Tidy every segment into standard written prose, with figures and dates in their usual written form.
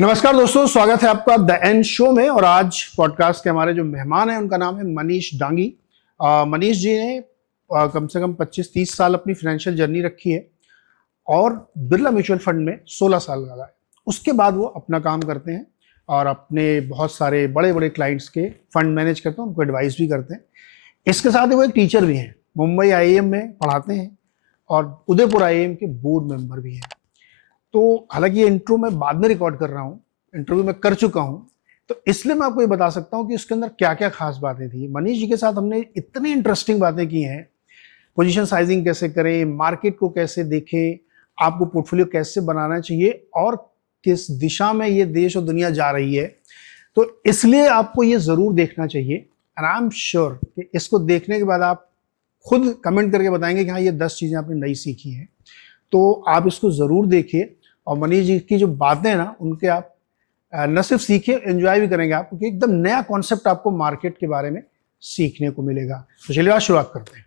नमस्कार दोस्तों, स्वागत है आपका द एंड शो में। और आज पॉडकास्ट के हमारे जो मेहमान हैं उनका नाम है मनीष डांगी। मनीष जी ने कम से कम 25-30 साल अपनी फाइनेंशियल जर्नी रखी है और बिरला म्यूचुअल फंड में 16 साल लगा है। उसके बाद वो अपना काम करते हैं और अपने बहुत सारे बड़े बड़े क्लाइंट्स के फंड मैनेज करते हैं, उनको एडवाइस भी करते हैं। इसके साथ ही वो एक टीचर भी हैं, मुंबई आईआईएम में पढ़ाते हैं और उदयपुर आईआईएम के बोर्ड मेंबर भी हैं। तो हालांकि ये इंट्रो मैं बाद में रिकॉर्ड कर रहा हूँ, इंटरव्यू मैं कर चुका हूँ, तो इसलिए मैं आपको ये बता सकता हूँ कि उसके अंदर क्या क्या खास बातें थी। मनीष जी के साथ हमने इतनी इंटरेस्टिंग बातें की हैं। पोजीशन साइजिंग कैसे करें, मार्केट को कैसे देखें, आपको पोर्टफोलियो कैसे बनाना चाहिए और किस दिशा में ये देश और दुनिया जा रही है। तो इसलिए आपको ये जरूर देखना चाहिए। एंड आई एम श्योर कि इसको देखने के बाद आप खुद कमेंट करके बताएंगे कि हाँ, ये 10 चीजें आपने नई सीखी हैं। तो आप इसको जरूर देखिए और मनीष जी की जो बातें हैं ना, उनके आप न सिर्फ सीखिए, एंजॉय भी करेंगे आप, क्योंकि एकदम नया कॉन्सेप्ट आपको मार्केट के बारे में सीखने को मिलेगा। तो चलिए आज शुरुआत करते हैं।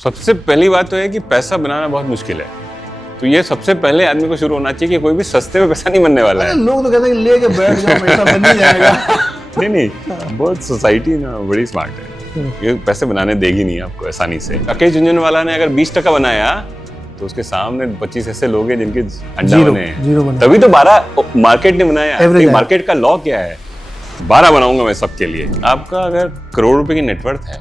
सबसे पहली बात तो है कि पैसा बनाना बहुत मुश्किल है। तो ये सबसे पहले आदमी को शुरू होना चाहिए कि कोई भी सस्ते में पैसा नहीं बनने वाला है। लोग तो कहते हैं लेके बैठ जाओ, पैसा बन ही जाएगा। नहीं, बहुत सोसाइटी ना बड़ी स्मार्ट है, ये पैसे बनाने देगी नहीं आपको आसानी से। राकेश झुनझुनवाला ने अगर 20% बनाया तो उसके सामने 25 ऐसे लोग हैं जिनके अंडा बने हैं, तभी तो 12 मार्केट ने बनाया। मार्केट का लॉ क्या है? 12 बनाऊंगा मैं सबके लिए। आपका अगर करोड़ रुपए की नेटवर्थ है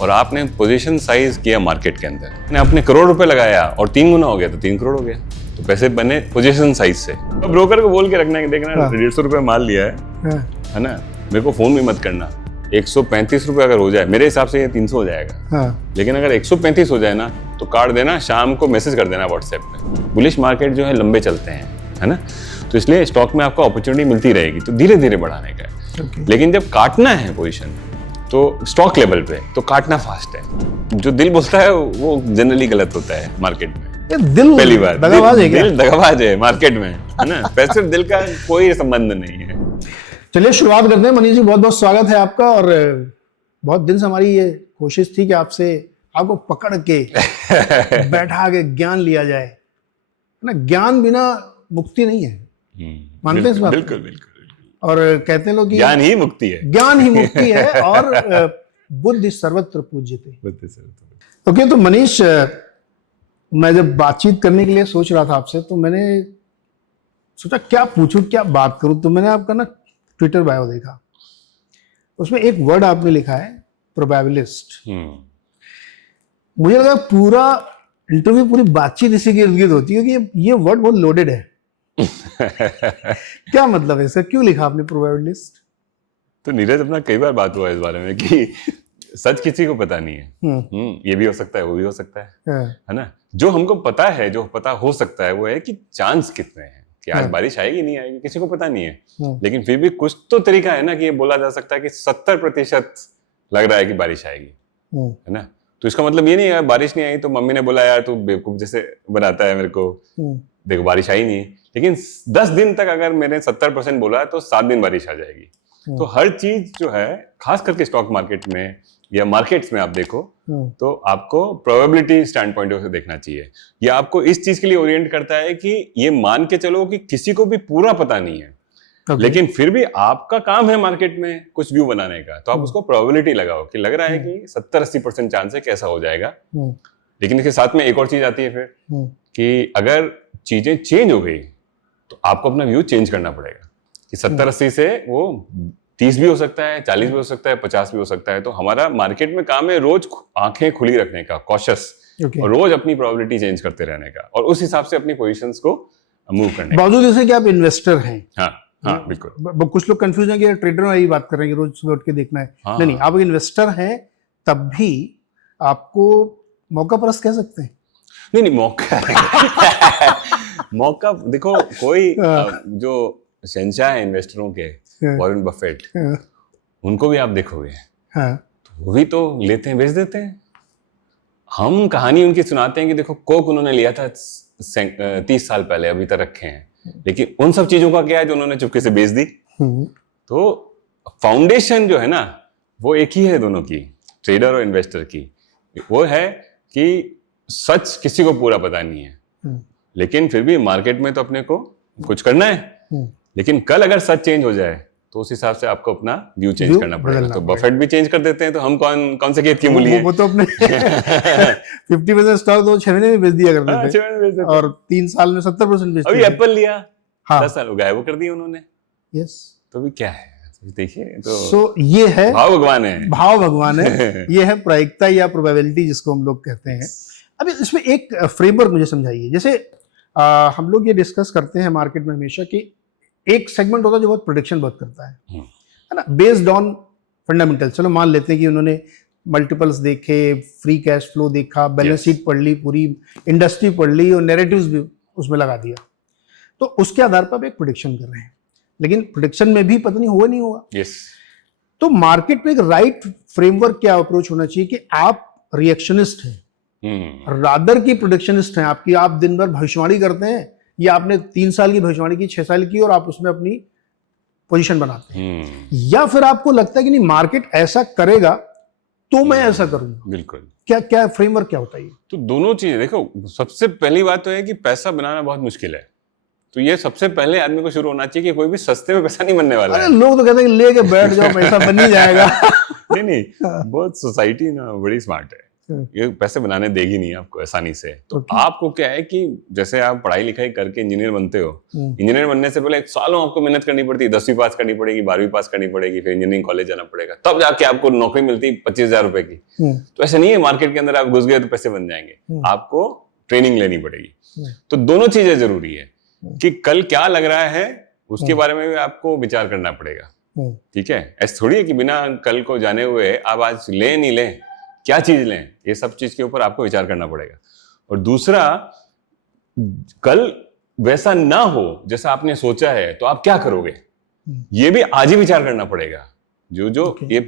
और आपने पोजीशन साइज किया मार्केट के अंदर, आपने करोड़ रुपए लगाया और 3 गुना हो गया तो 3 करोड़ हो गया। तो पैसे बने पोजीशन साइज से। तो ब्रोकर को बोल के रखना है कि देखना 150 रुपए माल लिया है ना, मेरे को फोन भी मत करना। 135 रुपए अगर हो जाए, मेरे हिसाब से ये 300 हो जाएगा। लेकिन अगर 135 हो जाए ना तो काट देना, शाम को मैसेज कर देना व्हाट्सएप पे। बुलिश मार्केट जो है लंबे चलते हैं, है ना, तो इसलिए स्टॉक में आपको अपॉर्चुनिटी मिलती रहेगी, तो धीरे धीरे बढ़ाने का है। लेकिन जब काटना है पोजीशन तो स्टॉक लेवल पे, तो काटना फास्ट है। जो दिल बोलता है वो जनरली गलत होता है मार्केट में। दिल पहली बार दगाबाज है क्या? दिल दगाबाज है मार्केट में, है ना। पैसे दिल का कोई संबंध नहीं है। चलिए शुरुआत करते हैं। मनीष जी, बहुत बहुत स्वागत है आपका। और बहुत दिन से हमारी ये कोशिश थी कि आपको पकड़ के बैठा के ज्ञान लिया जाए, है ना। ज्ञान बिना मुक्ति नहीं है, मानते हैं इस बात? बिल्कुल बिल्कुल। और कहते हैं लोग कि ज्ञान ही मुक्ति है, ज्ञान ही मुक्ति है। और बुद्धि सर्वत्र पूज्यते। ओके, तो मनीष, मैं जब बातचीत करने के लिए सोच रहा था आपसे, तो मैंने सोचा क्या पूछूं, क्या बात करूं। तो मैंने आपका ना ट्विटर बायो देखा, उसमें एक वर्ड आपने लिखा है, प्रोबेबिलिस्ट। मुझे लगा पूरा इंटरव्यू, पूरी बातचीत इसी के इर्द गिर्द होती है, क्योंकि ये वर्ड बहुत लोडेड है। क्या मतलब है सर, क्यों लिखा आपने प्रोबेबिलिस्ट? तो नीरज, अपना कई बार बात हुआ है इस बारे में कि सच किसी को पता नहीं है। ये भी हो सकता है, वो भी हो सकता है ना। जो हमको पता है, जो पता हो सकता है, वो है कि चांस कितने हैं कि आज बारिश आएगी नहीं आएगी, किसी को पता नहीं है। लेकिन फिर भी कुछ तो तरीका है ना कि ये बोला जा सकता है कि 70% लग रहा है कि बारिश आएगी, है ना। तो इसका मतलब ये नहीं है बारिश नहीं आई तो मम्मी ने बोला यार तू बेवकूफ जैसे बनाता है मेरे को, देखो बारिश आई नहीं। लेकिन 10 दिन तक अगर मैंने 70% बोला तो 7 दिन बारिश आ जाएगी। तो हर चीज जो है, खास करके स्टॉक मार्केट में या मार्केट्स में आप देखो तो आपको प्रोबेबिलिटी स्टैंड पॉइंट से देखना चाहिए। ये आपको इस चीज के लिए ओरिएंट करता है कि ये मान के चलो कि किसी को भी पूरा पता नहीं है, लेकिन फिर भी आपका काम है मार्केट में कुछ व्यू बनाने का, तो आप उसको प्रोबेबिलिटी लगाओ कि लग रहा है कि 70-80% चांस है कैसा हो जाएगा। लेकिन इसके साथ में एक और चीज आती है फिर कि अगर चीजें चेंज हो गई तो आपको अपना व्यू चेंज करना पड़ेगा कि 70-80 से वो 30 भी हो सकता है, 40 भी हो सकता है, 50 भी हो सकता है। तो हमारा मार्केट में काम है रोज आंखें खुली रखने का, कॉशियस, और रोज अपनी प्रोबेबिलिटी चेंज करते रहने का और उस हिसाब से अपनी पोजीशंस को मूव करने का। बावजूद इससे कि आप इन्वेस्टर हैं। हाँ बिल्कुल। कुछ लोग कंफ्यूज हैं कि ट्रेडर वाली बात कर रहे हैं कि रोज सुबह उठ के देखना है। नहीं, आप इन्वेस्टर हैं तब भी आपको मौका परस्त कह सकते हैं। नहीं मौका मौका देखो, कोई जो शहंशाह है इन्वेस्टरों के, वॉरेन बफेट, उनको भी आप देखोगे तो वो भी तो लेते हैं बेच देते हैं। हम कहानी उनकी सुनाते हैं कि देखो कोक उन्होंने लिया था 30 साल पहले, अभी तक रखे हैं, लेकिन उन सब चीजों का क्या है जो उन्होंने चुपके से बेच दी। तो फाउंडेशन जो है ना, वो एक ही है दोनों की, ट्रेडर और इन्वेस्टर की। वो है कि सच किसी को पूरा पता नहीं है, लेकिन फिर भी मार्केट में तो अपने को कुछ करना है। लेकिन कल अगर सच चेंज हो जाए तो उस हिसाब से आपको अपना व्यू चेंज करना पड़ेगा। तो बफेट भी चेंज कर देते हैं, तो हम कौन से खेत की मूली है? वो तो अपने 50% स्टॉक तो 6 महीने में बेच दिया करते थे, और 3 साल में 70% बेचते अभी एप्पल लिया, हाँ 10 साल हो गए, वो कर दिया उन्होंने। यस, तो भी क्या है, देखिए, तो सो ये है भाव भगवान है, भाव भगवान है। ये है प्रायिकता या प्रोबेबिलिटी जिसको हम लोग कहते हैं। अभी इसमें एक फ्रेमवर्क मुझे समझाइए। जैसे हम लोग ये डिस्कस करते हैं मार्केट में हमेशा कि एक सेगमेंट होता है जो बहुत प्रेडिक्शन बहुत करता है ना, बेस्ड ऑन फंडामेंटल। चलो मान लेते हैं कि उन्होंने मल्टीपल्स देखे, फ्री कैश फ्लो देखा, बैलेंस शीट पढ़ ली, पूरी इंडस्ट्री पढ़ ली और नैरेटिव्स भी उसमें लगा दिया, तो उसके आधार पर आप एक प्रेडिक्शन कर रहे हैं। लेकिन प्रेडिक्शन में भी पता नहीं होगा नहीं होगा। तो मार्केट में एक राइट फ्रेमवर्क क्या अप्रोच होना चाहिए कि आप रिएक्शनिस्ट हैं रादर की प्रोडिक्शनिस्ट हैं। आपकी आप दिन भर भविष्यवाणी करते हैं, या आपने 3 साल की भविष्यवाणी की, 6 साल की, और आप उसमें अपनी पोजीशन बनाते हैं, या फिर आपको लगता है कि नहीं मार्केट ऐसा करेगा तो मैं ऐसा करूंगा। बिल्कुल, क्या फ्रेमवर्क क्या होता है? तो दोनों चीजें देखो। सबसे पहली बात तो है कि पैसा बनाना बहुत मुश्किल है, तो ये सबसे पहले आदमी को शुरू होना चाहिए कि कोई भी सस्ते में पैसा नहीं बनने वाला है। लोग तो कहते हैं लेके बैठ जाओ पैसा बन ही जाएगा। नहीं, बहुत सोसाइटी ना बड़ी स्मार्ट है, ये पैसे बनाने देगी नहीं आपको आसानी से। तो आपको क्या है कि जैसे आप पढ़ाई लिखाई करके इंजीनियर बनते हो, इंजीनियर बनने से पहले सालों आपको मेहनत करनी पड़ती है, 10वीं पास करनी पड़ेगी, 12वीं पास करनी पड़ेगी, फिर इंजीनियरिंग कॉलेज जाना पड़ेगा, तब जाके आपको नौकरी मिलती है 25,000 रुपए की। तो ऐसा नहीं है मार्केट के अंदर आप घुस गए तो पैसे बन जाएंगे, आपको ट्रेनिंग लेनी पड़ेगी। तो दोनों चीजें जरूरी है कि कल क्या लग रहा है उसके बारे में भी आपको विचार करना पड़ेगा। ठीक है, ऐसा थोड़ी है कि बिना कल को जाने हुए आप आज लें नहीं लें, क्या चीज लें, ये सब चीज के ऊपर आपको विचार करना पड़ेगा। और दूसरा, कल वैसा ना हो जैसा आपने सोचा है तो आप क्या करोगे, ये भी आज ही विचार करना पड़ेगा। जो ये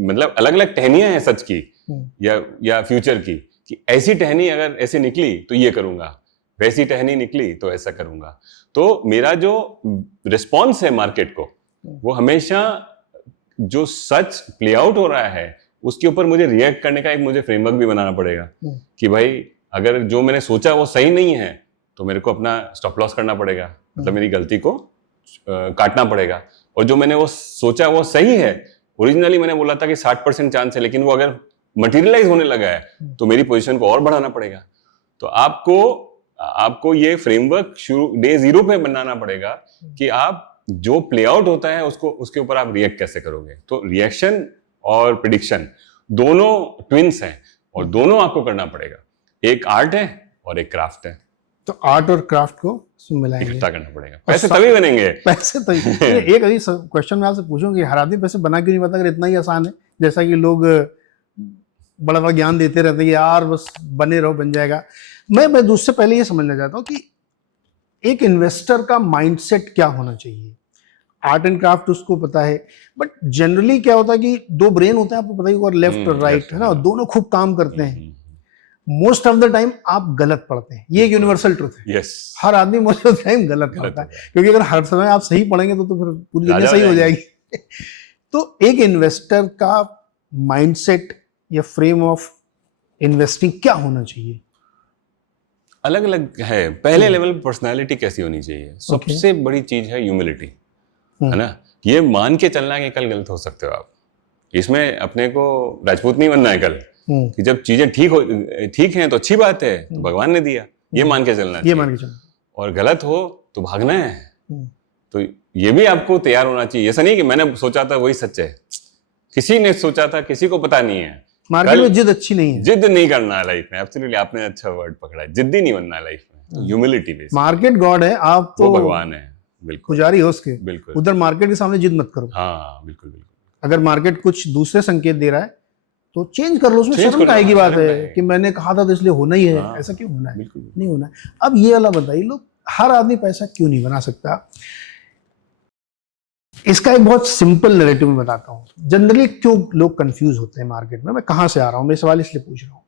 मतलब अलग अलग टहनियां हैं सच की या फ्यूचर की, कि ऐसी टहनी अगर ऐसे निकली तो ये करूंगा, वैसी टहनी निकली तो ऐसा करूंगा। तो मेरा जो रिस्पॉन्स है मार्केट को, वो हमेशा जो सच प्ले आउट हो रहा है उसके ऊपर मुझे रिएक्ट करने का एक मुझे फ्रेमवर्क भी बनाना पड़ेगा कि भाई अगर जो मैंने सोचा वो सही नहीं है तो मेरे को अपना स्टॉप लॉस करना पड़ेगा, मतलब मेरी गलती को काटना पड़ेगा। और जो मैंने वो सोचा वो सही है, ओरिजिनली मैंने बोला था कि 60% चांस है, लेकिन वो अगर मटेरियलाइज होने लगा है तो मेरी पोजीशन को और बढ़ाना पड़ेगा। तो आपको ये फ्रेमवर्क शुरू डे 0 पे बनाना पड़ेगा कि आप जो प्ले आउट होता है उसके ऊपर आप रिएक्ट कैसे करोगे। तो रिएक्शन और प्रेडिक्शन दोनों ट्विंस हैं और दोनों आपको करना पड़ेगा। एक आर्ट है और एक क्राफ्ट है, तो आर्ट और क्राफ्ट को मिलाएंगे, इकट्ठा करना पड़ेगा। पैसे तभी बनेंगे, पैसे तभी। एक अभी क्वेश्चन मैं आपसे पूछूं कि हर आदमी पैसे बना क्यों नहीं पाता अगर इतना ही आसान है, जैसा कि लोग बड़ा बड़ा ज्ञान देते रहते हैं यार बस बने रहो बन जाएगा। मैं उससे पहले ये समझना चाहता हूँ कि एक इन्वेस्टर का माइंडसेट क्या होना चाहिए। आर्ट एंड क्राफ्ट उसको पता है, बट जनरली क्या होता है कि 2 ब्रेन होते हैं, आपको पता ही होगा, लेफ्ट और राइट, है ना, दोनों खूब काम करते हैं। मोस्ट ऑफ द टाइम आप गलत पढ़ते हैं, ये एक यूनिवर्सल ट्रुथ है। हर आदमी मोस्ट ऑफ द टाइम गलत पढ़ता है, क्योंकि अगर हर समय आप सही पढ़ेंगे तो फिर पूरी दुनिया सही हो जाएगी। तो एक इन्वेस्टर का माइंडसेट या फ्रेम ऑफ इन्वेस्टिंग क्या होना चाहिए? अलग अलग है। पहले लेवल पे पर्सनालिटी कैसी होनी चाहिए, सबसे बड़ी चीज है ह्यूमिलिटी, है ना। ये मान के चलना कि कल गलत हो सकते हो आप, इसमें अपने को राजपूत नहीं बनना है कल, कि जब चीजें ठीक हैं तो अच्छी बात है, तो भगवान ने दिया, ये मान के चलना चाहिए। और गलत हो तो भागना है। तो ये भी आपको तैयार होना चाहिए। ऐसा नहीं कि मैंने सोचा था वही सच है, किसी ने सोचा था, किसी को पता नहीं है। मार्केट में जिद अच्छी नहीं है, जिद नहीं करना है लाइफ में। एब्सोल्युटली, आपने अच्छा वर्ड पकड़ा है, जिद्दी नहीं बनना है लाइफ में। तो ह्यूमिलिटी बेसिस, मार्केट गॉड है, आप तो भगवान है, बिल्कुल पुजारी हो उसके, बिल्कुल। उधर मार्केट के सामने जिद मत करो। हाँ बिल्कुल बिल्कुल। अगर मार्केट कुछ दूसरे संकेत दे रहा है तो चेंज कर लो, उसमें शर्म काहे की बात है कि मैंने कहा था तो इसलिए होना ही है। ऐसा क्यों होना है, नहीं होना है। अब ये वाला बताइए, लोग हर आदमी पैसा क्यों नहीं बना सकता? इसका एक बहुत सिंपल नैरेटिव में बताता हूँ। जनरली क्यों लोग कंफ्यूज होते हैं मार्केट में, मैं कहाँ से आ रहा हूँ, मैं सवाल इसलिए पूछ रहा हूँ।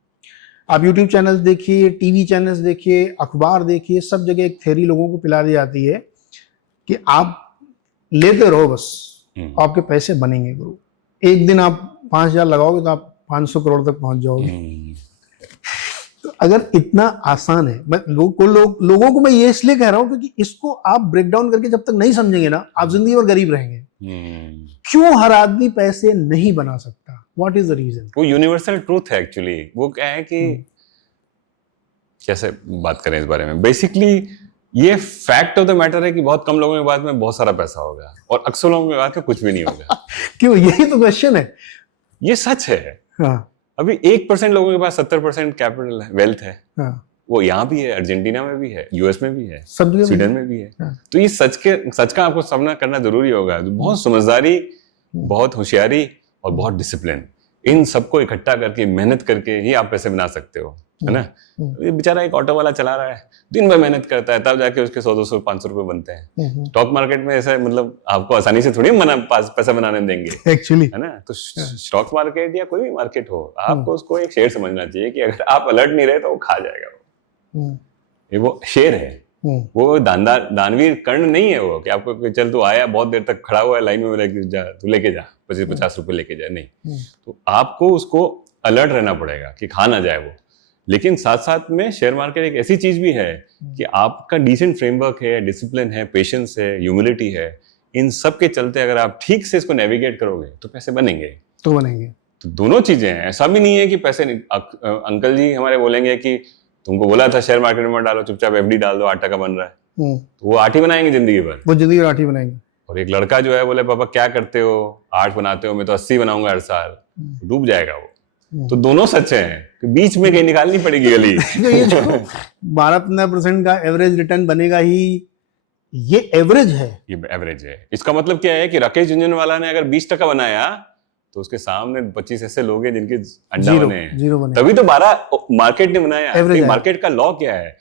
आप यूट्यूब चैनल्स देखिए, टीवी चैनल्स देखिए, अखबार देखिए, सब जगह एक थ्योरी लोगों को पिला दी जाती है कि आप लेते रहो बस, आपके पैसे बनेंगे गुरु। एक दिन आप 5,000 लगाओगे तो आप 500 करोड़ तक पहुंच जाओगे। अगर इतना आसान है, मैं लोगों को मैं ये इसलिए कह रहा हूं क्योंकि इसको आप ब्रेक डाउन करके जब तक नहीं समझेंगे ना, आप जिंदगी भर गरीब रहेंगे। क्यों हर आदमी पैसे नहीं बना सकता? What is the reason? वो यूनिवर्सल ट्रूथ है एक्चुअली। वो क्या है कि कैसे बात करें इस बारे में, बेसिकली ये फैक्ट ऑफ द मैटर है कि बहुत कम लोगों के पास में बहुत सारा पैसा होगा और अक्सर लोगों के पास में कुछ भी नहीं होगा। क्यों? यही तो क्वेश्चन है। ये सच है। हाँ। अभी 1% लोगों के पास 70% कैपिटल वेल्थ है। हाँ। वो यहाँ भी है, अर्जेंटीना में भी है, यूएस में भी है, सब जगह स्वीडन में भी है। हाँ। तो ये सच का आपको सामना करना जरूरी होगा। बहुत समझदारी, बहुत होशियारी और बहुत डिसिप्लिन, इन सबको इकट्ठा करके मेहनत करके ही आप पैसे बना सकते हो, है ना। ये बेचारा एक ऑटो वाला चला रहा है, दिन भर मेहनत करता है, तब जाके उसके 100-200 500 रुपए बनते हैं। स्टॉक मार्केट में ऐसा मतलब आपको आसानी से थोड़ी पैसा बनाने देंगे एक्चुअली, है ना। तो स्टॉक मार्केट या कोई भी मार्केट हो, आपको उसको एक शेयर समझना चाहिए कि अगर आप अलर्ट नहीं रहे तो वो खा जाएगा। ये वो शेयर है, वो दानवीर कर्ण नहीं है वो कि आपको चल तू आया, बहुत देर तक खड़ा हुआ है लाइन में, तू लेके जा 50 रुपए लेके जा, नहीं। तो आपको उसको अलर्ट रहना पड़ेगा कि खा ना जाए वो। लेकिन साथ साथ में शेयर मार्केट एक ऐसी चीज भी है कि आपका डिसेंट फ्रेमवर्क है, डिसिप्लिन है, पेशेंस है, ह्यूमिलिटी है, इन सब के चलते अगर आप ठीक से इसको नेविगेट करोगे तो पैसे बनेंगे। तो दोनों चीजें हैं। ऐसा भी नहीं है कि पैसे अंकल जी हमारे बोलेंगे कि तुमको बोला था शेयर मार्केट में डालो, चुपचाप एफडी डाल दो, 8 टका बन रहा है, तो वो 8 ही बनाएंगे जिंदगी भर। वो जिंदगी भर 8 ही बनाएंगे। और एक लड़का जो है बोले पापा क्या करते हो, 8 बनाते हो, मैं तो 80 बनाऊंगा हर साल, डूब जाएगा वो। तो दोनों सच हैं, बीच में कहीं निकालनी पड़ेगी गली। तो ये जो 12-15% का एवरेज रिटर्न बनेगा ही, ये एवरेज है। ये एवरेज है। इसका मतलब क्या है कि राकेश झुंझुनवाला ने अगर 20 टका बनाया तो उसके सामने 25 ऐसे लोग हैं जिनके अड्डा बने हैं, तभी तो 12 मार्केट ने बनाया। मार्केट का लॉ क्या है,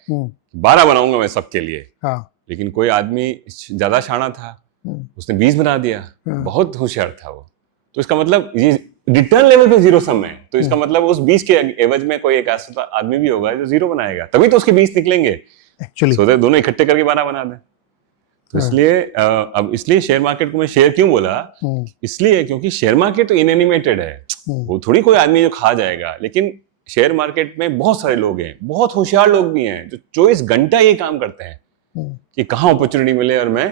12 बनाऊंगा मैं सबके लिए। हाँ। लेकिन कोई आदमी ज्यादा शाना था, उसने 20 बना दिया, बहुत होशियार था वो। तो इसका मतलब ये रिटर्न लेवल पे 0 सम है, तो इसका मतलब उस 20 के एवज में कोई एक ऐसा आदमी भी होगा जो 0 बनाएगा, तभी तो उसके 20 निकलेंगे एक्चुअली। तो दोनों इकट्ठे करके 12 बना दें। तो इसलिए अब इसलिए शेयर मार्केट को मैं शेयर क्यों बोला, इसलिए क्योंकि शेयर मार्केट तो इनएनिमेटेड है, वो थोड़ी कोई आदमी जो खा जाएगा। लेकिन शेयर मार्केट में बहुत सारे लोग हैं, बहुत होशियार लोग भी हैं जो 24 घंटा ये काम करते हैं कि कहाँ अपॉर्चुनिटी मिले और मैं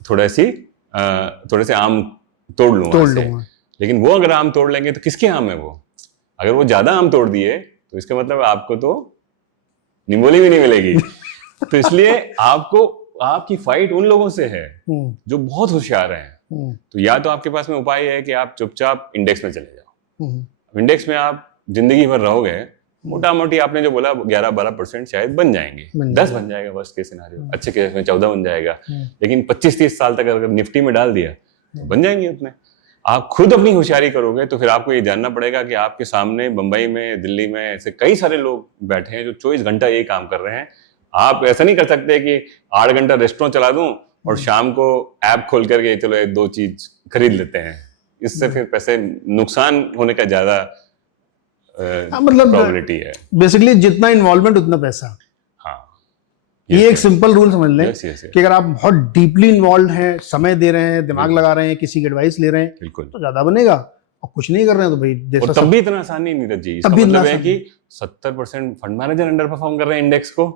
थोड़े से आम तोड़ लूंगा। लेकिन वो अगर आम तोड़ लेंगे तो किसके आम है वो? अगर वो ज्यादा आम तोड़ दिए तो इसका मतलब आपको तो निमोली भी नहीं मिलेगी। तो इसलिए आपकी फाइट उन लोगों से है जो बहुत होशियार हैं। तो या तो आपके पास में उपाय है कि आप चुपचाप इंडेक्स में चले जाओ। इंडेक्स में आप जिंदगी भर रहोगे, मोटा मोटी आपने जो बोला 11-12% शायद बन जाएंगे, 10 बन जाएगा वर्स्ट केस सिनेरियो, अच्छे केस में 14 बन जाएगा। लेकिन 25-30 साल तक अगर निफ्टी में डाल दिया तो बन जाएंगे उतने। आप खुद अपनी होशियारी करोगे तो फिर आपको ये जानना पड़ेगा कि आपके सामने बंबई में, दिल्ली में ऐसे कई सारे लोग बैठे हैं जो 24 घंटा ये काम कर रहे हैं। आप ऐसा नहीं कर सकते कि 8 घंटा रेस्टोरेंट चला दूं और शाम को ऐप खोल करके चलो 1-2 चीज खरीद लेते हैं। इससे फिर पैसे नुकसान होने का ज्यादा मतलब प्रोबेबिलिटी है। बेसिकली जितना इन्वॉल्वमेंट उतना पैसा। ये एक सिंपल रूल समझ लें कि अगर आप बहुत डीपली इन्वॉल्व हैं, समय दे रहे हैं, दिमाग लगा रहे हैं, किसी की एडवाइस ले रहे हैं, बिल्कुल तो ज्यादा बनेगा। और कुछ नहीं कर रहे हैं तो भाई और तब भी इतना आसान नहीं नीरज जी। इसका मतलब है कि 70% फंड मैनेजर अंडर परफॉर्म कर रहे हैं इंडेक्स को।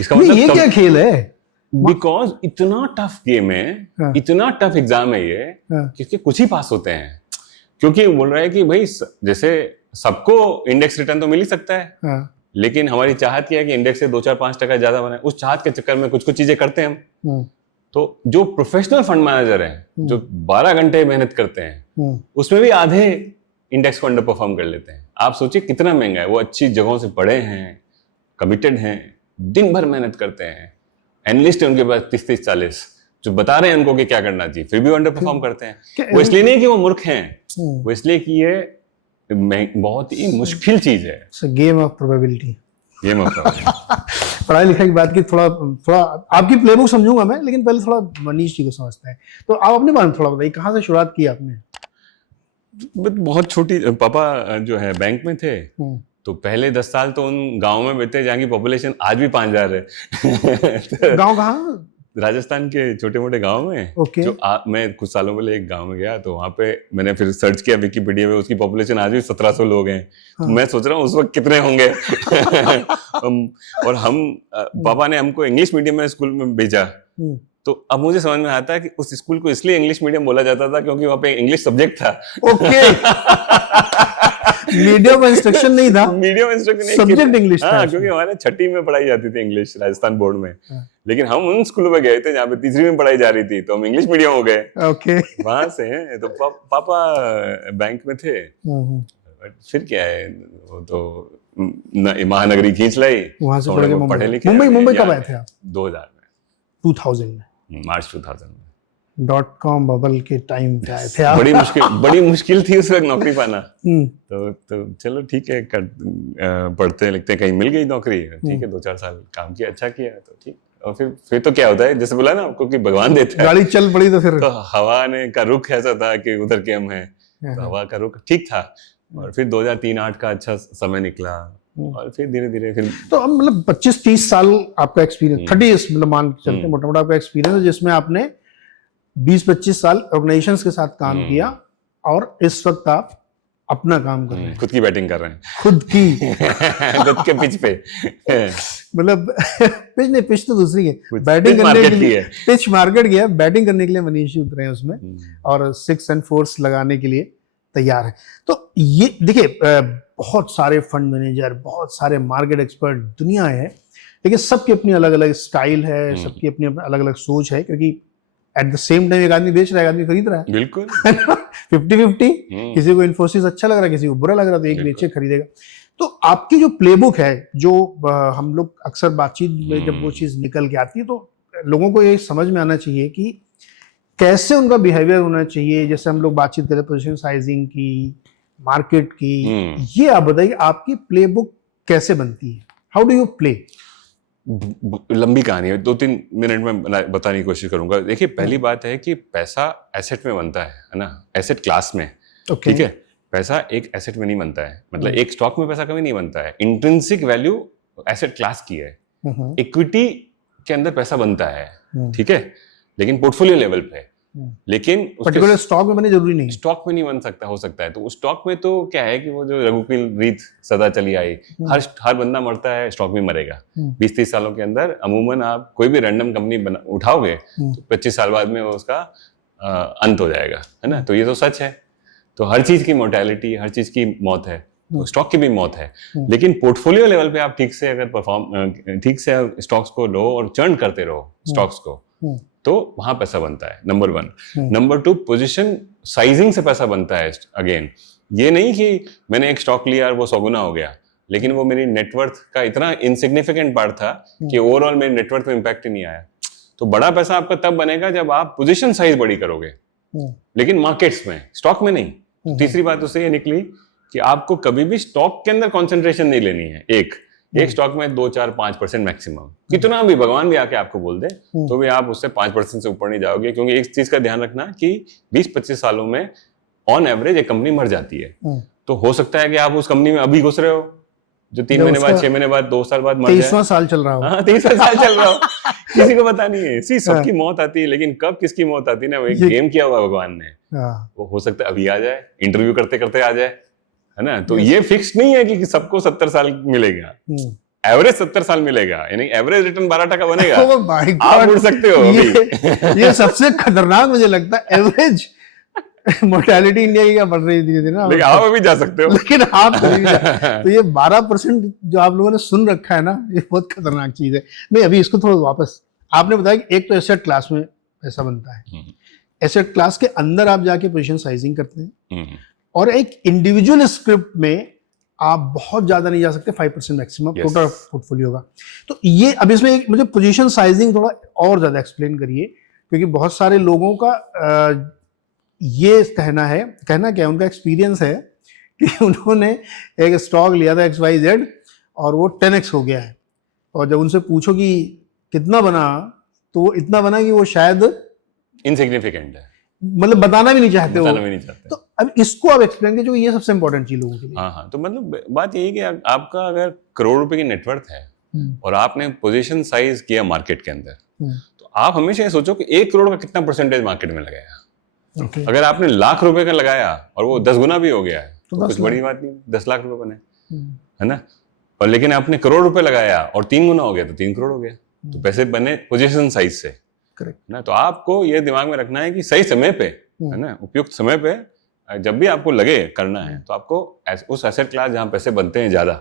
इसका मतलब ये क्या खेल है? बिकॉज इतना टफ गेम है, इतना टफ एग्जाम है ये, कि कुछ ही पास होते हैं। क्योंकि बोल रहा है कि भाई जैसे सबको इंडेक्स रिटर्न तो मिल ही सकता है, लेकिन हमारी चाहत क्या है कि इंडेक्स से 2-4-5 टका ज्यादा बने। उस चाहत के चक्कर में कुछ चीजें करते हैं हम। तो जो प्रोफेशनल फंड मैनेजर हैं, जो 12 घंटे मेहनत करते हैं, उसमें भी आधे इंडेक्स को अंडर परफॉर्म कर लेते हैं। आप सोचिए कितना महंगा है। वो अच्छी जगहों से पढ़े हैं, कमिटेड हैं, दिन भर मेहनत करते हैं, एनालिस्ट है उनके पास 30-40 जो बता रहे हैं उनको कि क्या करना चाहिए, फिर भी अंडर परफॉर्म करते हैं। वो इसलिए नहीं कि वो मूर्ख हैं, वो इसलिए कि ये बहुत ही मुश्किल चीज है। Game of probability. पढ़ाई लिखाई की बात की, थोड़ा आपकी प्लेबुक समझूंगा मैं, लेकिन पहले थोड़ा मनीष जी को समझते हैं। तो आप अपने बारे में थोड़ा बताइए, कहाँ से शुरुआत की आपने? बहुत छोटी, पापा जो है बैंक में थे, तो पहले 10 साल तो उन गाँव में बीते जहाँ की पॉपुलेशन आज भी 5000 है। गाँव कहाँ? राजस्थान के छोटे मोटे गांव में ओके। मैं कुछ सालों पहले एक गांव में गया, तो वहां पे मैंने फिर सर्च किया विकिपीडिया में, उसकी पॉपुलेशन आज भी 1700 लोग हैं। तो मैं सोच रहा हूँ उस वक्त कितने होंगे। और हम पापा ने हमको इंग्लिश मीडियम में स्कूल में भेजा, तो अब मुझे समझ में आता है कि उस स्कूल को इसलिए इंग्लिश मीडियम बोला जाता था क्योंकि वहाँ पे इंग्लिश सब्जेक्ट था। ओके। मीडियम इंस्ट्रक्शन नहीं था, मीडियम इंस्ट्रक्शन नहीं, सब्जेक्ट इंग्लिश था। हाँ, क्योंकि हमारे 6ठी में पढ़ाई जाती थी इंग्लिश राजस्थान बोर्ड में। लेकिन हम उन स्कूलों में गए थे जहाँ पे 3री में पढ़ाई जा रही थी, तो हम इंग्लिश मीडियम हो गए। ओके। वहां से हैं, तो पापा बैंक में थे। फिर क्या है, वो तो महानगरी खींच लाई, वहां से पढ़ के पढ़े लिखे। मुंबई कब आए थे आप? 2000 में, मार्च 2000 में। .com बबल के टाइम पे आए थे आप। बड़ी मुश्किल थी उस वक्त नौकरी पाना। तो चलो ठीक है, पढ़ते लिखते कहीं मिल गई नौकरी, ठीक है, 2-4 साल काम किया, अच्छा किया, तो ठीक। और फिर तो क्या होता है, जैसे बोला ना आपको कि भगवान देता है, गाड़ी चल पड़ी तो फिर तो हवा ने का रुख ऐसा था कि उधर के हम हैं, तो हवा का रुख ठीक था। और फिर 2003-08 का अच्छा समय निकला, और फिर धीरे धीरे फिर तो अब मतलब 25-30 साल आपका एक्सपीरियंस, 30 मतलब मान के चलते मोटा मोटा आपका एक्सपीरियंस है, जिसमें आपने 20-25 साल ऑर्गेनाइजेशंस के साथ काम किया, और इस वक्त आप अपना काम कर रहे हैं, खुद की बैटिंग कर रहे हैं, खुद की खुद के पिच पे। मतलब पिच नहीं, पिच तो दूसरी है, बैटिंग करने के लिए पिच मार्केट गया, बैटिंग करने के लिए मनीष जी उतरे हैं उसमें, और 6 and 4 लगाने के लिए तैयार है। तो ये देखिए, बहुत सारे फंड मैनेजर, बहुत सारे मार्केट एक्सपर्ट दुनिया है, लेकिन सबकी अपनी अलग अलग स्टाइल है, सबकी अपनी अलग अलग सोच है, क्योंकि एट द सेम टाइम एक आदमी बेच रहा है, एक आदमी खरीद रहा है, बिल्कुल 50-50। किसी को इन्फोसिस अच्छा लग रहा है, किसी को बुरा लग रहा है, तो एक बेचे खरीदेगा। तो आपकी जो प्लेबुक है, जो हम लोग अक्सर बातचीत में जब वो चीज निकल के आती है, तो लोगों को ये समझ में आना चाहिए कि कैसे उनका बिहेवियर होना चाहिए। जैसे हम लोग बातचीत करें पोजीशन साइजिंग की, मार्केट की, ये आप बताइए आपकी प्लेबुक कैसे बनती है, हाउ डू यू प्ले? लंबी कहानी है, 2-3 मिनट में बताने की कोशिश करूंगा। देखिए, पहली बात है कि पैसा एसेट में बनता है ना, एसेट क्लास में, ठीक है। पैसा एक एसेट में नहीं बनता है, मतलब एक स्टॉक में पैसा कभी नहीं बनता है। इंट्रिंसिक वैल्यू एसेट क्लास की है, इक्विटी के अंदर पैसा बनता है, ठीक है, लेकिन पोर्टफोलियो लेवल पे। लेकिन पर्टिकुलर स्टॉक में बने जरूरी नहीं, स्टॉक में नहीं बन सकता, हो सकता है। तो उस स्टॉक में तो क्या है कि वो जो रघुकुल रीत सदा चली आई, हर बंदा मरता है, स्टॉक में मरेगा। 20-30 सालों के अंदर अमूमन आप कोई भी रैंडम कंपनी उठाओगे तो 25 साल बाद में उसका अंत हो जाएगा, है ना। तो ये तो सच है। तो हर चीज की मोर्टेलिटी, हर चीज की मौत है, तो स्टॉक की भी मौत है। लेकिन पोर्टफोलियो लेवल पे आप ठीक से अगर ठीक से स्टॉक्स को लो और चर्न करते रहो स्टॉक्स को, तो वहां पैसा बनता है, नंबर 1। नंबर 2, पोजीशन साइजिंग से पैसा बनता है। अगेन, ये नहीं कि मैंने एक स्टॉक लिया और वो 100 गुना हो गया, लेकिन वो मेरी नेटवर्थ का इतना इनसिग्निफिकेंट पार्ट था कि ओवरऑल मेरे नेटवर्थ में इंपैक्ट ही नहीं आया। तो बड़ा पैसा आपका तब बनेगा जब आप पोजीशन साइज बड़ी करोगे, लेकिन मार्केट्स में, स्टॉक में नहीं। तो तीसरी बात उससे ये निकली कि आपको कभी भी स्टॉक के अंदर कॉन्सेंट्रेशन नहीं लेनी है। एक स्टॉक में 2-4-5% मैक्सिमम, कितना भी भगवान भी आके आपको बोल दे तो भी आप उससे 5% से ऊपर नहीं जाओगे। क्योंकि एक चीज का ध्यान रखना कि 20-25 सालों में ऑन एवरेज एक कंपनी मर जाती है। तो हो सकता है कि आप उस कंपनी में अभी घुस रहे हो, जो 3 महीने बाद, 6 महीने बाद, 2 साल बाद मर जाए। 23वां साल चल रहा हो। हाँ, 23वां साल चल रहा हो, किसी को पता नहीं है। सबकी मौत आती है, लेकिन कब किसकी मौत आती है ना, वो एक गेम किया हुआ भगवान ने। वो हो सकता है अभी आ जाए, इंटरव्यू करते करते आ जाए, है ना। तो ये फिक्स नहीं है कि सबको 70 साल मिलेगा, एवरेज 70 साल मिलेगा, यानी एवरेज रिटर्न 12% बनेगा। आप उड़ सकते हो। ये सबसे खतरनाक मुझे लगता है, एवरेज मोर्टेलिटी इंडिया की क्या बढ़ रही धीरे धीरे ना, लेकिन आप अभी जा सकते हो, लेकिन आप तो ये 12% जो आप लोगों ने सुन रखा है ना, ये बहुत खतरनाक चीज है। नहीं, अभी इसको थोड़ा वापस, आपने बताया कि एक तो एसेट क्लास में पैसा बनता है, एसेट क्लास के अंदर आप जाके पोजीशन साइजिंग करते हैं, और एक इंडिविजुअल स्क्रिप्ट में आप बहुत ज्यादा नहीं जा सकते, 5% मैक्सिमम टोटल पोर्टफोलियो का। तो ये अब इसमें एक मुझे पोजीशन साइजिंग थोड़ा और ज्यादा एक्सप्लेन करिए, क्योंकि बहुत सारे लोगों का ये कहना क्या उनका एक्सपीरियंस है कि उन्होंने एक स्टॉक लिया था XYZ और वो 10x हो गया है, और जब उनसे पूछो कि कितना बना, तो वो इतना बना कि वो शायद इनसिग्निफिकेंट है, मतलब बताना भी नहीं चाहते हो। तो अब इसको आप एक्सप्लेन कीजिए, ये सबसे इंपॉर्टेंट चीज लोगों के लिए। हाँ, तो मतलब बात यही कि आपका अगर करोड़ रुपए की नेटवर्थ है और आपने पोजीशन साइज किया मार्केट के अंदर, तो आप हमेशा ये सोचो कि 1 करोड़ का कितना परसेंटेज मार्केट में लगाया। Okay. अगर आपने लाख रुपए का लगाया और वो 10 गुना भी हो गया है तो 10 कुछ बड़ी बात नहीं, 10 लाख रुपए बने, है ना। और लेकिन आपने करोड़ रुपए लगाया और 3 गुना हो गया तो 3 करोड़ हो गया, तो पैसे बने पोजीशन साइज से, करेक्ट ना। तो आपको ये दिमाग में रखना है कि सही समय पे, है ना, उपयुक्त समय पे जब भी आपको लगे करना है तो आपको उस एसेट क्लास जहाँ पैसे बनते हैं ज्यादा,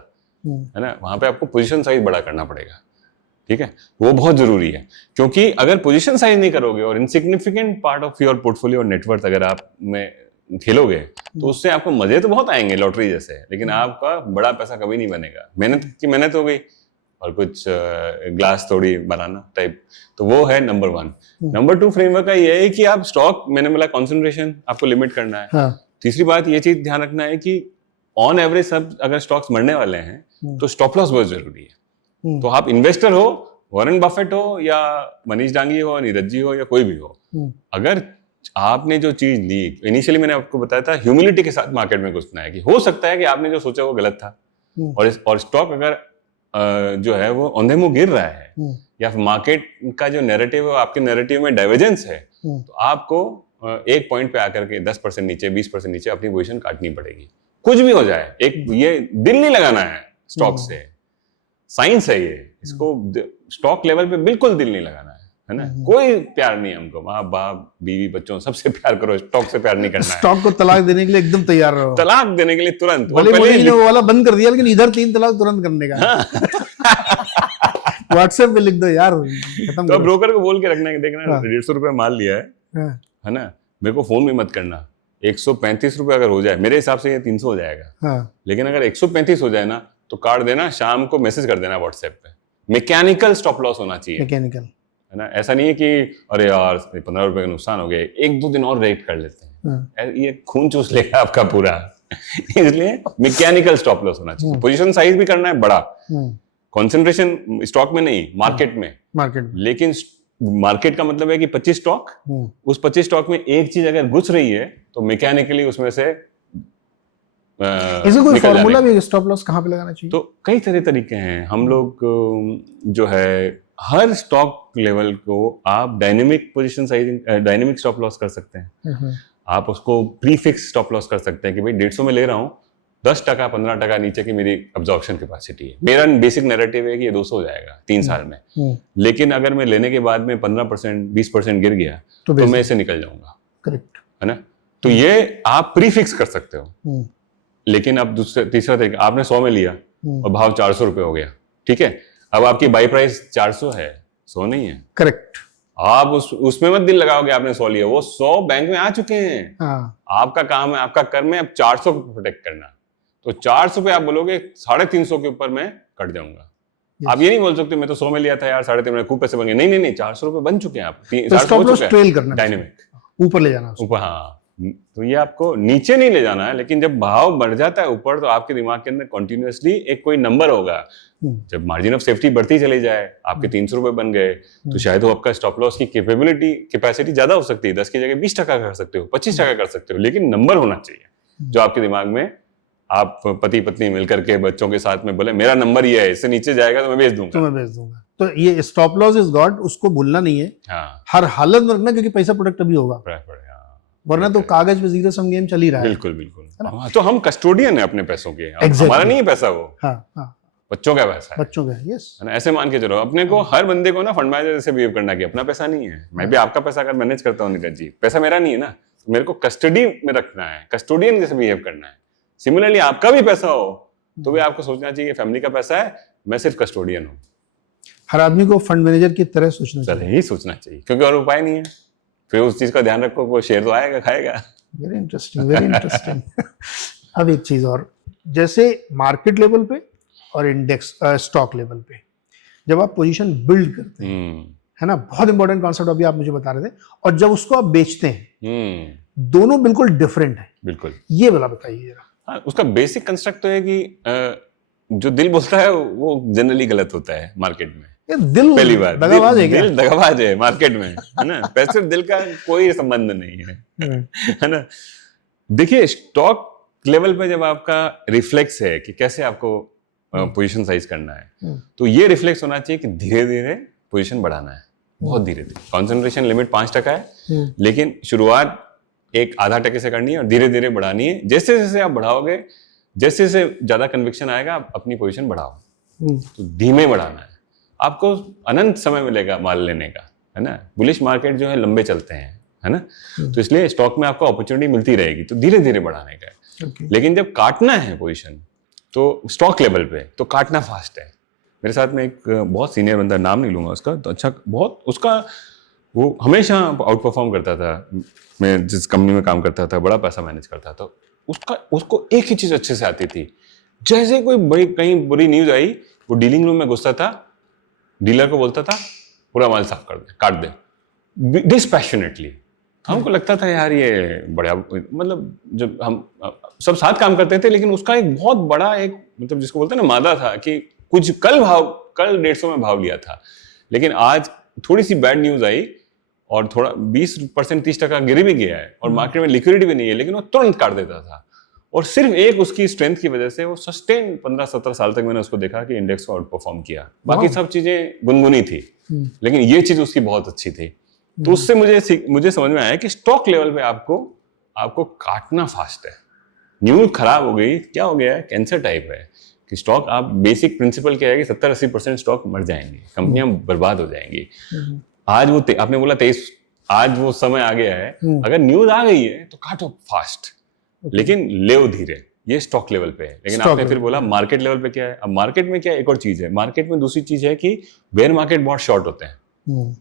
है ना, वहां पे आपको पोजीशन साइज बड़ा करना पड़ेगा, ठीक है। वो बहुत जरूरी है, क्योंकि अगर पोजीशन साइज नहीं करोगे और insignificant part of your portfolio और नेटवर्थ अगर आप में खेलोगे तो उससे आपको मजे तो बहुत आएंगे लॉटरी जैसे, लेकिन आपका बड़ा पैसा कभी नहीं बनेगा। मेहनत की मेहनत हो गई और कुछ ग्लास थोड़ी बनाना टाइप, तो वो है नंबर 1। नंबर 2 फ्रेमवर्क का ये है कि आप स्टॉक, मैंने बोला कॉन्सेंट्रेशन आपको लिमिट करना है। हाँ. तीसरी बात ये चीज ध्यान रखना है कि ऑन एवरेज सब अगर स्टॉक्स मरने वाले हैं तो स्टॉप लॉस बहुत जरूरी है। तो आप इन्वेस्टर हो, वॉरेन बफेट हो या मनीष डांगी हो, नीरज जी हो या कोई भी हो, अगर आपने जो चीज ली, इनिशियली मैंने आपको बताया था ह्यूमिलिटी के साथ मार्केट में घुसना है कि हो सकता है कि आपने जो सोचा वो गलत था, और स्टॉक अगर जो है वो औंधे मुंह गिर रहा है या फिर मार्केट का जो नैरेटिव है आपके नैरेटिव में डाइवर्जेंस है, तो आपको एक पॉइंट पे आकर के 10% नीचे, 20% नीचे अपनी पोजीशन काटनी पड़ेगी। कुछ भी हो जाए, एक ये दिल नहीं लगाना है स्टॉक से, साइंस है ये, इसको स्टॉक लेवल पे बिल्कुल दिल नहीं लगाना है ना। कोई प्यार नहीं है हमको, माँ बाप बीवी बच्चों सबसे प्यार करो, स्टॉक से प्यार नहीं करना है। स्टॉक को तलाक देने के लिए एकदम तैयार रहो, तलाक देने के लिए तुरंत। भले मोदी जी ने वो वाला बंद कर दिया, लेकिन इधर 3 तलाक तुरंत करने का। व्हाट्सएप पे लिख दो यार, खत्म तो करो। ब्रोकर को बोल के रखना है कि देखना 150 रुपए माल लिया हाँ. है ना, मेरे को फोन में मत करना। 135 रुपए अगर हो जाए, मेरे हिसाब से ये 300 हो जाएगा, हाँ. लेकिन अगर 135 हो जाए ना तो काट देना, शाम को मैसेज कर देना व्हाट्सएप पे। मैकेनिकल स्टॉप लॉस होना चाहिए, मैकेनिकल, है ना। ऐसा नहीं है कि अरे यार 15 रुपए का नुकसान हो गया, 1-2 दिन और वेट कर लेते हैं, ये खून चूस लेगा आपका पूरा। इसलिए मैकेनिकल स्टॉप लॉस होना चाहिए। पोजीशन साइज भी करना है बड़ा, कंसंट्रेशन स्टॉक में नहीं, मार्केट में। लेकिन मार्केट का मतलब है कि 25 स्टॉक, उस 25 स्टॉक में एक चीज अगर घुस रही है तो मैकेनिकली उसमें से इसका कोई फॉर्मूला भी, स्टॉप लॉस कहाँ पे लगाना चाहिए? तो कई तरह तरीके हैं। हम लोग जो है हर स्टॉक लेवल को आप dynamic position sizing, dynamic stop loss कर सकते हैं। आप उसको प्रीफिक्स स्टॉप लॉस कर सकते हैं कि भाई 150 में ले रहा हूं, 10% 15% नीचे की मेरी अब्जॉर्प्शन कैपेसिटी है, मेरा बेसिक नैरेटिव है कि ये 200 हो जाएगा 3 साल में, लेकिन अगर मैं लेने के बाद में 15% 20% गिर गया तो मैं इसे निकल जाऊंगा, करेक्ट है ना। तो ये आप प्रीफिक्स कर सकते हो। लेकिन अब तीसरा तरीका, आपने 100 में लिया और भाव 400 रुपए हो गया, ठीक है, अब आपकी बाई प्राइस 400 है, 100 नहीं है, करेक्ट। आप उसमें मत दिल लगाओगे, आपने 100 लिया, वो 100 बैंक में आ चुके हैं। आपका काम है, आपका कर्म है अब 400 को प्रोटेक्ट करना। तो 400 पे आप बोलोगे 350 के ऊपर मैं कट जाऊंगा। आप ये नहीं बोल सकते मैं तो 100 में लिया था यार, 3.5 में खूब पैसे बन गए। नहीं नहीं नहीं, 400 रुपए बन चुके हैं आप, ट्रेल करना, डायनेमिक ऊपर ले जाना, ऊपर। हाँ, तो ये आपको नीचे नहीं ले जाना है, लेकिन जब भाव बढ़ जाता है ऊपर तो आपके दिमाग के अंदर कॉन्टिन्यूसली एक कोई नंबर होगा। जब मार्जिन ऑफ सेफ्टी बढ़ती चली जाए, आपके 300 रुपए बन गए, तो शायद वो आपका स्टॉप लॉस की कैपेसिटी ज्यादा हो सकती है, 10 की जगह 20% कर सकते हो, 25% कर सकते हो, लेकिन नंबर होना चाहिए जो आपके दिमाग में, आप पति पत्नी मिलकर के बच्चों के साथ में बोले मेरा नंबर ये है, इससे नीचे जाएगा तो मैं बेच दूंगा। तो ये स्टॉप लॉस इज गॉड, उसको भूलना नहीं है। हाँ, हर हालत में रखना, क्योंकि पैसा प्रोटेक्ट अभी होगा, वरना तो कागज पे जीरो सम गेम चल ही रहा है। बिल्कुल बिल्कुल। तो हम कस्टोडियन है अपने पैसों के, हमारा नहीं है पैसा, वो बच्चों का पैसा है, बच्चों का। यस, है ना। ऐसे मान के चलो, अपने को हर बंदे को ना फंड मैनेजर जैसे बिहेव करना कि अपना पैसा नहीं है। मैं भी आपका पैसा अगर मैनेज करता हूँ नीरज जी, पैसा मेरा नहीं है ना, तो मेरे को कस्टडी में रखना है, कस्टोडियन जैसे बिहेव करना है। सिमिलरली आपका भी पैसा हो तो भी आपको सोचना चाहिए फैमिली का पैसा है, मैं सिर्फ कस्टोडियन हूँ। हर आदमी को फंड मैनेजर की तरह सोचना चाहिए, ही सोचना चाहिए, क्योंकि और उपाय नहीं है। फिर उस चीज का ध्यान रखो, वो शेयर तो आएगा खाएगा। Very interesting, very interesting. अब एक चीज और, जैसे मार्केट लेवल पे और इंडेक्स स्टॉक लेवल पे जब आप पोजीशन बिल्ड करते हैं, है ना, बहुत इंपॉर्टेंट कॉन्सेप्ट अभी आप मुझे बता रहे थे, और जब उसको आप बेचते हैं, दोनों बिल्कुल डिफरेंट है। बिल्कुल, ये वाला बताइए जरा। उसका बेसिक कंस्ट्रक्ट तो है कि जो दिल बोलता है वो जनरली गलत होता है मार्केट में। दिल पहली बात दगाबाज है क्या? दिल दगाबाज है मार्केट में, है ना। पैसे दिल का कोई संबंध नहीं है ना। देखिए, स्टॉक लेवल पे जब आपका रिफ्लेक्स है कि कैसे आपको पोजीशन साइज करना है, तो ये रिफ्लेक्स होना चाहिए कि धीरे धीरे पोजीशन बढ़ाना है। बहुत धीरे धीरे। कॉन्सेंट्रेशन लिमिट 5% है, लेकिन शुरुआत 0.5% से करनी है और धीरे धीरे बढ़ानी है। जैसे जैसे आप बढ़ाओगे, जैसे जैसे ज्यादा कन्विक्शन आएगा, आप अपनी पोजीशन बढ़ाओ। तो धीमे बढ़ाना है, आपको अनंत समय मिलेगा माल लेने का, है ना। बुलिश मार्केट जो है लंबे चलते हैं, है ना। तो इसलिए स्टॉक में आपको अपॉर्चुनिटी मिलती रहेगी, तो धीरे धीरे बढ़ाने का है। लेकिन जब काटना है पोजीशन, तो स्टॉक लेवल पे तो काटना फास्ट है। मेरे साथ में एक बहुत सीनियर बंदा, नाम नहीं लूंगा उसका, तो अच्छा बहुत उसका, वो हमेशा आउट परफॉर्म करता था। मैं जिस कंपनी में काम करता था, बड़ा पैसा मैनेज करता था, उसको एक ही चीज अच्छे से आती थी। जैसे कोई कहीं बुरी न्यूज आई, वो डीलिंग रूम में घुसता था, डीलर को बोलता था पूरा माल साफ कर दे, काट दे, डिस्पैशनेटली। हमको लगता था यार ये बड़ा, मतलब जब हम सब साथ काम करते थे, लेकिन उसका एक बहुत बड़ा एक, मतलब जिसको बोलते हैं ना, मादा था कि कुछ कल 150 में भाव लिया था, लेकिन आज थोड़ी सी बैड न्यूज आई और थोड़ा 20% 30% गिर भी गया है और मार्केट में लिक्विडिटी भी नहीं है, लेकिन वो तुरंत काट देता था। और सिर्फ एक उसकी स्ट्रेंथ की वजह से वो सस्टेन 15-17 साल तक मैंने उसको देखा कि इंडेक्स को आउट परफॉर्म किया। बाकी सब चीजें गुनगुनी थी, लेकिन ये चीज उसकी बहुत अच्छी थी। तो उससे मुझे समझ में आया कि स्टॉक लेवल पे आपको काटना फास्ट है। न्यूज खराब हो गई, क्या हो गया है, कैंसर टाइप है कि स्टॉक, आप बेसिक प्रिंसिपल क्या है कि 70-80% स्टॉक मर जाएंगे, कंपनियां बर्बाद हो जाएंगी। आज वो आपने बोला 23, आज वो समय आ गया है। अगर न्यूज आ गई है तो काटो फास्ट, लेकिन ले धीरे। ये स्टॉक लेवल पे है। लेकिन आपने फिर बोला मार्केट लेवल पे क्या है। अब मार्केट में क्या है, एक और चीज है। मार्केट में दूसरी चीज है कि बेयर मार्केट बहुत शॉर्ट होते हैं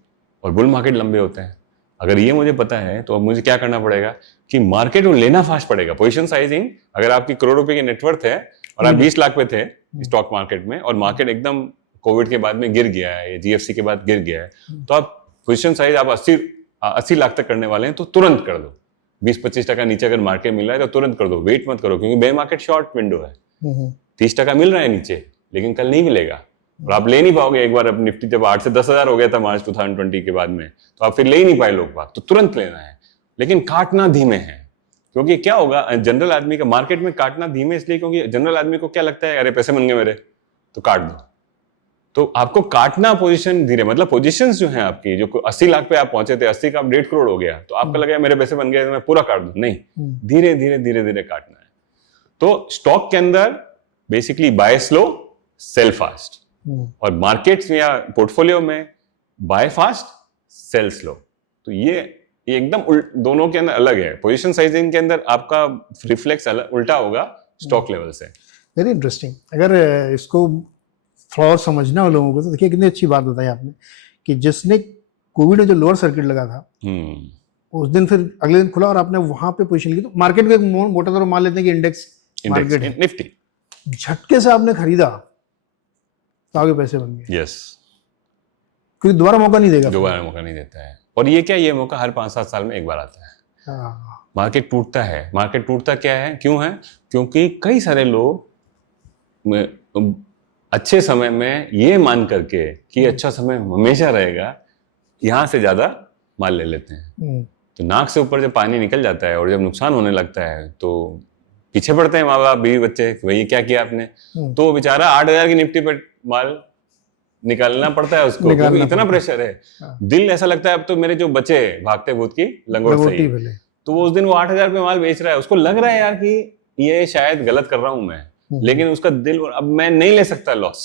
और बुल मार्केट लंबे होते हैं। अगर ये मुझे पता है तो अब मुझे क्या करना पड़ेगा कि मार्केट को लेना फास्ट पड़ेगा। पोजीशन साइजिंग, अगर आपकी करोड़ रुपए की नेटवर्थ है और आप 20 लाख पे थे स्टॉक मार्केट में और मार्केट एकदम कोविड के बाद में गिर गया है, जीएफसी के बाद गिर गया है, तो आप पोजीशन साइज आप 80 लाख तक करने वाले हैं तो तुरंत कर दो। 20-25% नीचे अगर मार्केट मिल रहा है तो तुरंत कर दो, वेट मत करो, क्योंकि बेयर मार्केट शॉर्ट विंडो है। 30% मिल रहा है नीचे, लेकिन कल नहीं मिलेगा और आप ले नहीं पाओगे। एक बार अब निफ्टी जब 8 से 10,000 हो गया था मार्च 2020 के बाद में, तो आप फिर ले ही नहीं पाए लोग बाग, तो तुरंत लेना है, लेकिन काटना धीमे है। क्योंकि क्या होगा, जनरल आदमी का मार्केट में काटना धीमे इसलिए क्योंकि जनरल आदमी को क्या लगता है, अरे पैसे बन गए मेरे तो काट दो। तो आपको काटना पोजीशन धीरे, मतलब पोजीशंस जो है आपकी, जो 80 लाख पे आप पहुंचे थे, 80 का आप 1.5 करोड़ हो गया, तो आपका लगा मेरे पैसे बन गए तो मैं पूरा काट दूं, नहीं, धीरे धीरे धीरे धीरे काटना है। तो स्टॉक के अंदर basically buy slow sell fast, और मार्केट्स या पोर्टफोलियो में बाय फास्ट सेल स्लो। तो ये एकदम दोनों के अंदर अलग है। पोजीशन साइजिंग के अंदर आपका रिफ्लेक्स उल्टा होगा स्टॉक लेवल से। Very interesting. अगर इसको थोड़ा और समझना हो लोगों को, तो देखिए कितनी अच्छी बात बताई आपने कि जिसने कोविड में जो लोअर सर्किट लगा था, उस दिन फिर अगले दिन खुला और आपने वहां पे पोजीशन ली। तो मार्केट में मोटा तौर मान लेते हैं कि इंडेक्स मार्केट निफ्टी, झटके से आपने खरीदा तो आगे पैसे बन गए। यस, क्योंकि दोबारा मौका नहीं देगा, दोबारा मौका नहीं देता है। और ये क्या, ये मौका हर 5-7 साल में एक बार आता है। मार्केट टूटता है। मार्केट टूटता क्या है, क्यों है? क्योंकि कई सारे लोग अच्छे समय में ये मान करके कि अच्छा समय हमेशा रहेगा, यहां से ज्यादा माल ले लेते हैं। तो नाक से ऊपर जब पानी निकल जाता है और जब नुकसान होने लगता है तो पीछे पड़ते हैं माँ बाप, बीवी बच्चे, वही क्या किया आपने। तो बेचारा 8,000 की निफ्टी पे माल निकालना पड़ता है उसको, क्योंकि इतना प्रेशर है। दिल ऐसा लगता है अब तो मेरे जो बचे भागते भूत की लंगोट सही, तो वो उस दिन वो 8,000 पे माल बेच रहा है, उसको लग रहा है यार कि ये शायद गलत कर रहा हूं मैं, लेकिन उसका दिल, अब मैं नहीं ले सकता, लॉस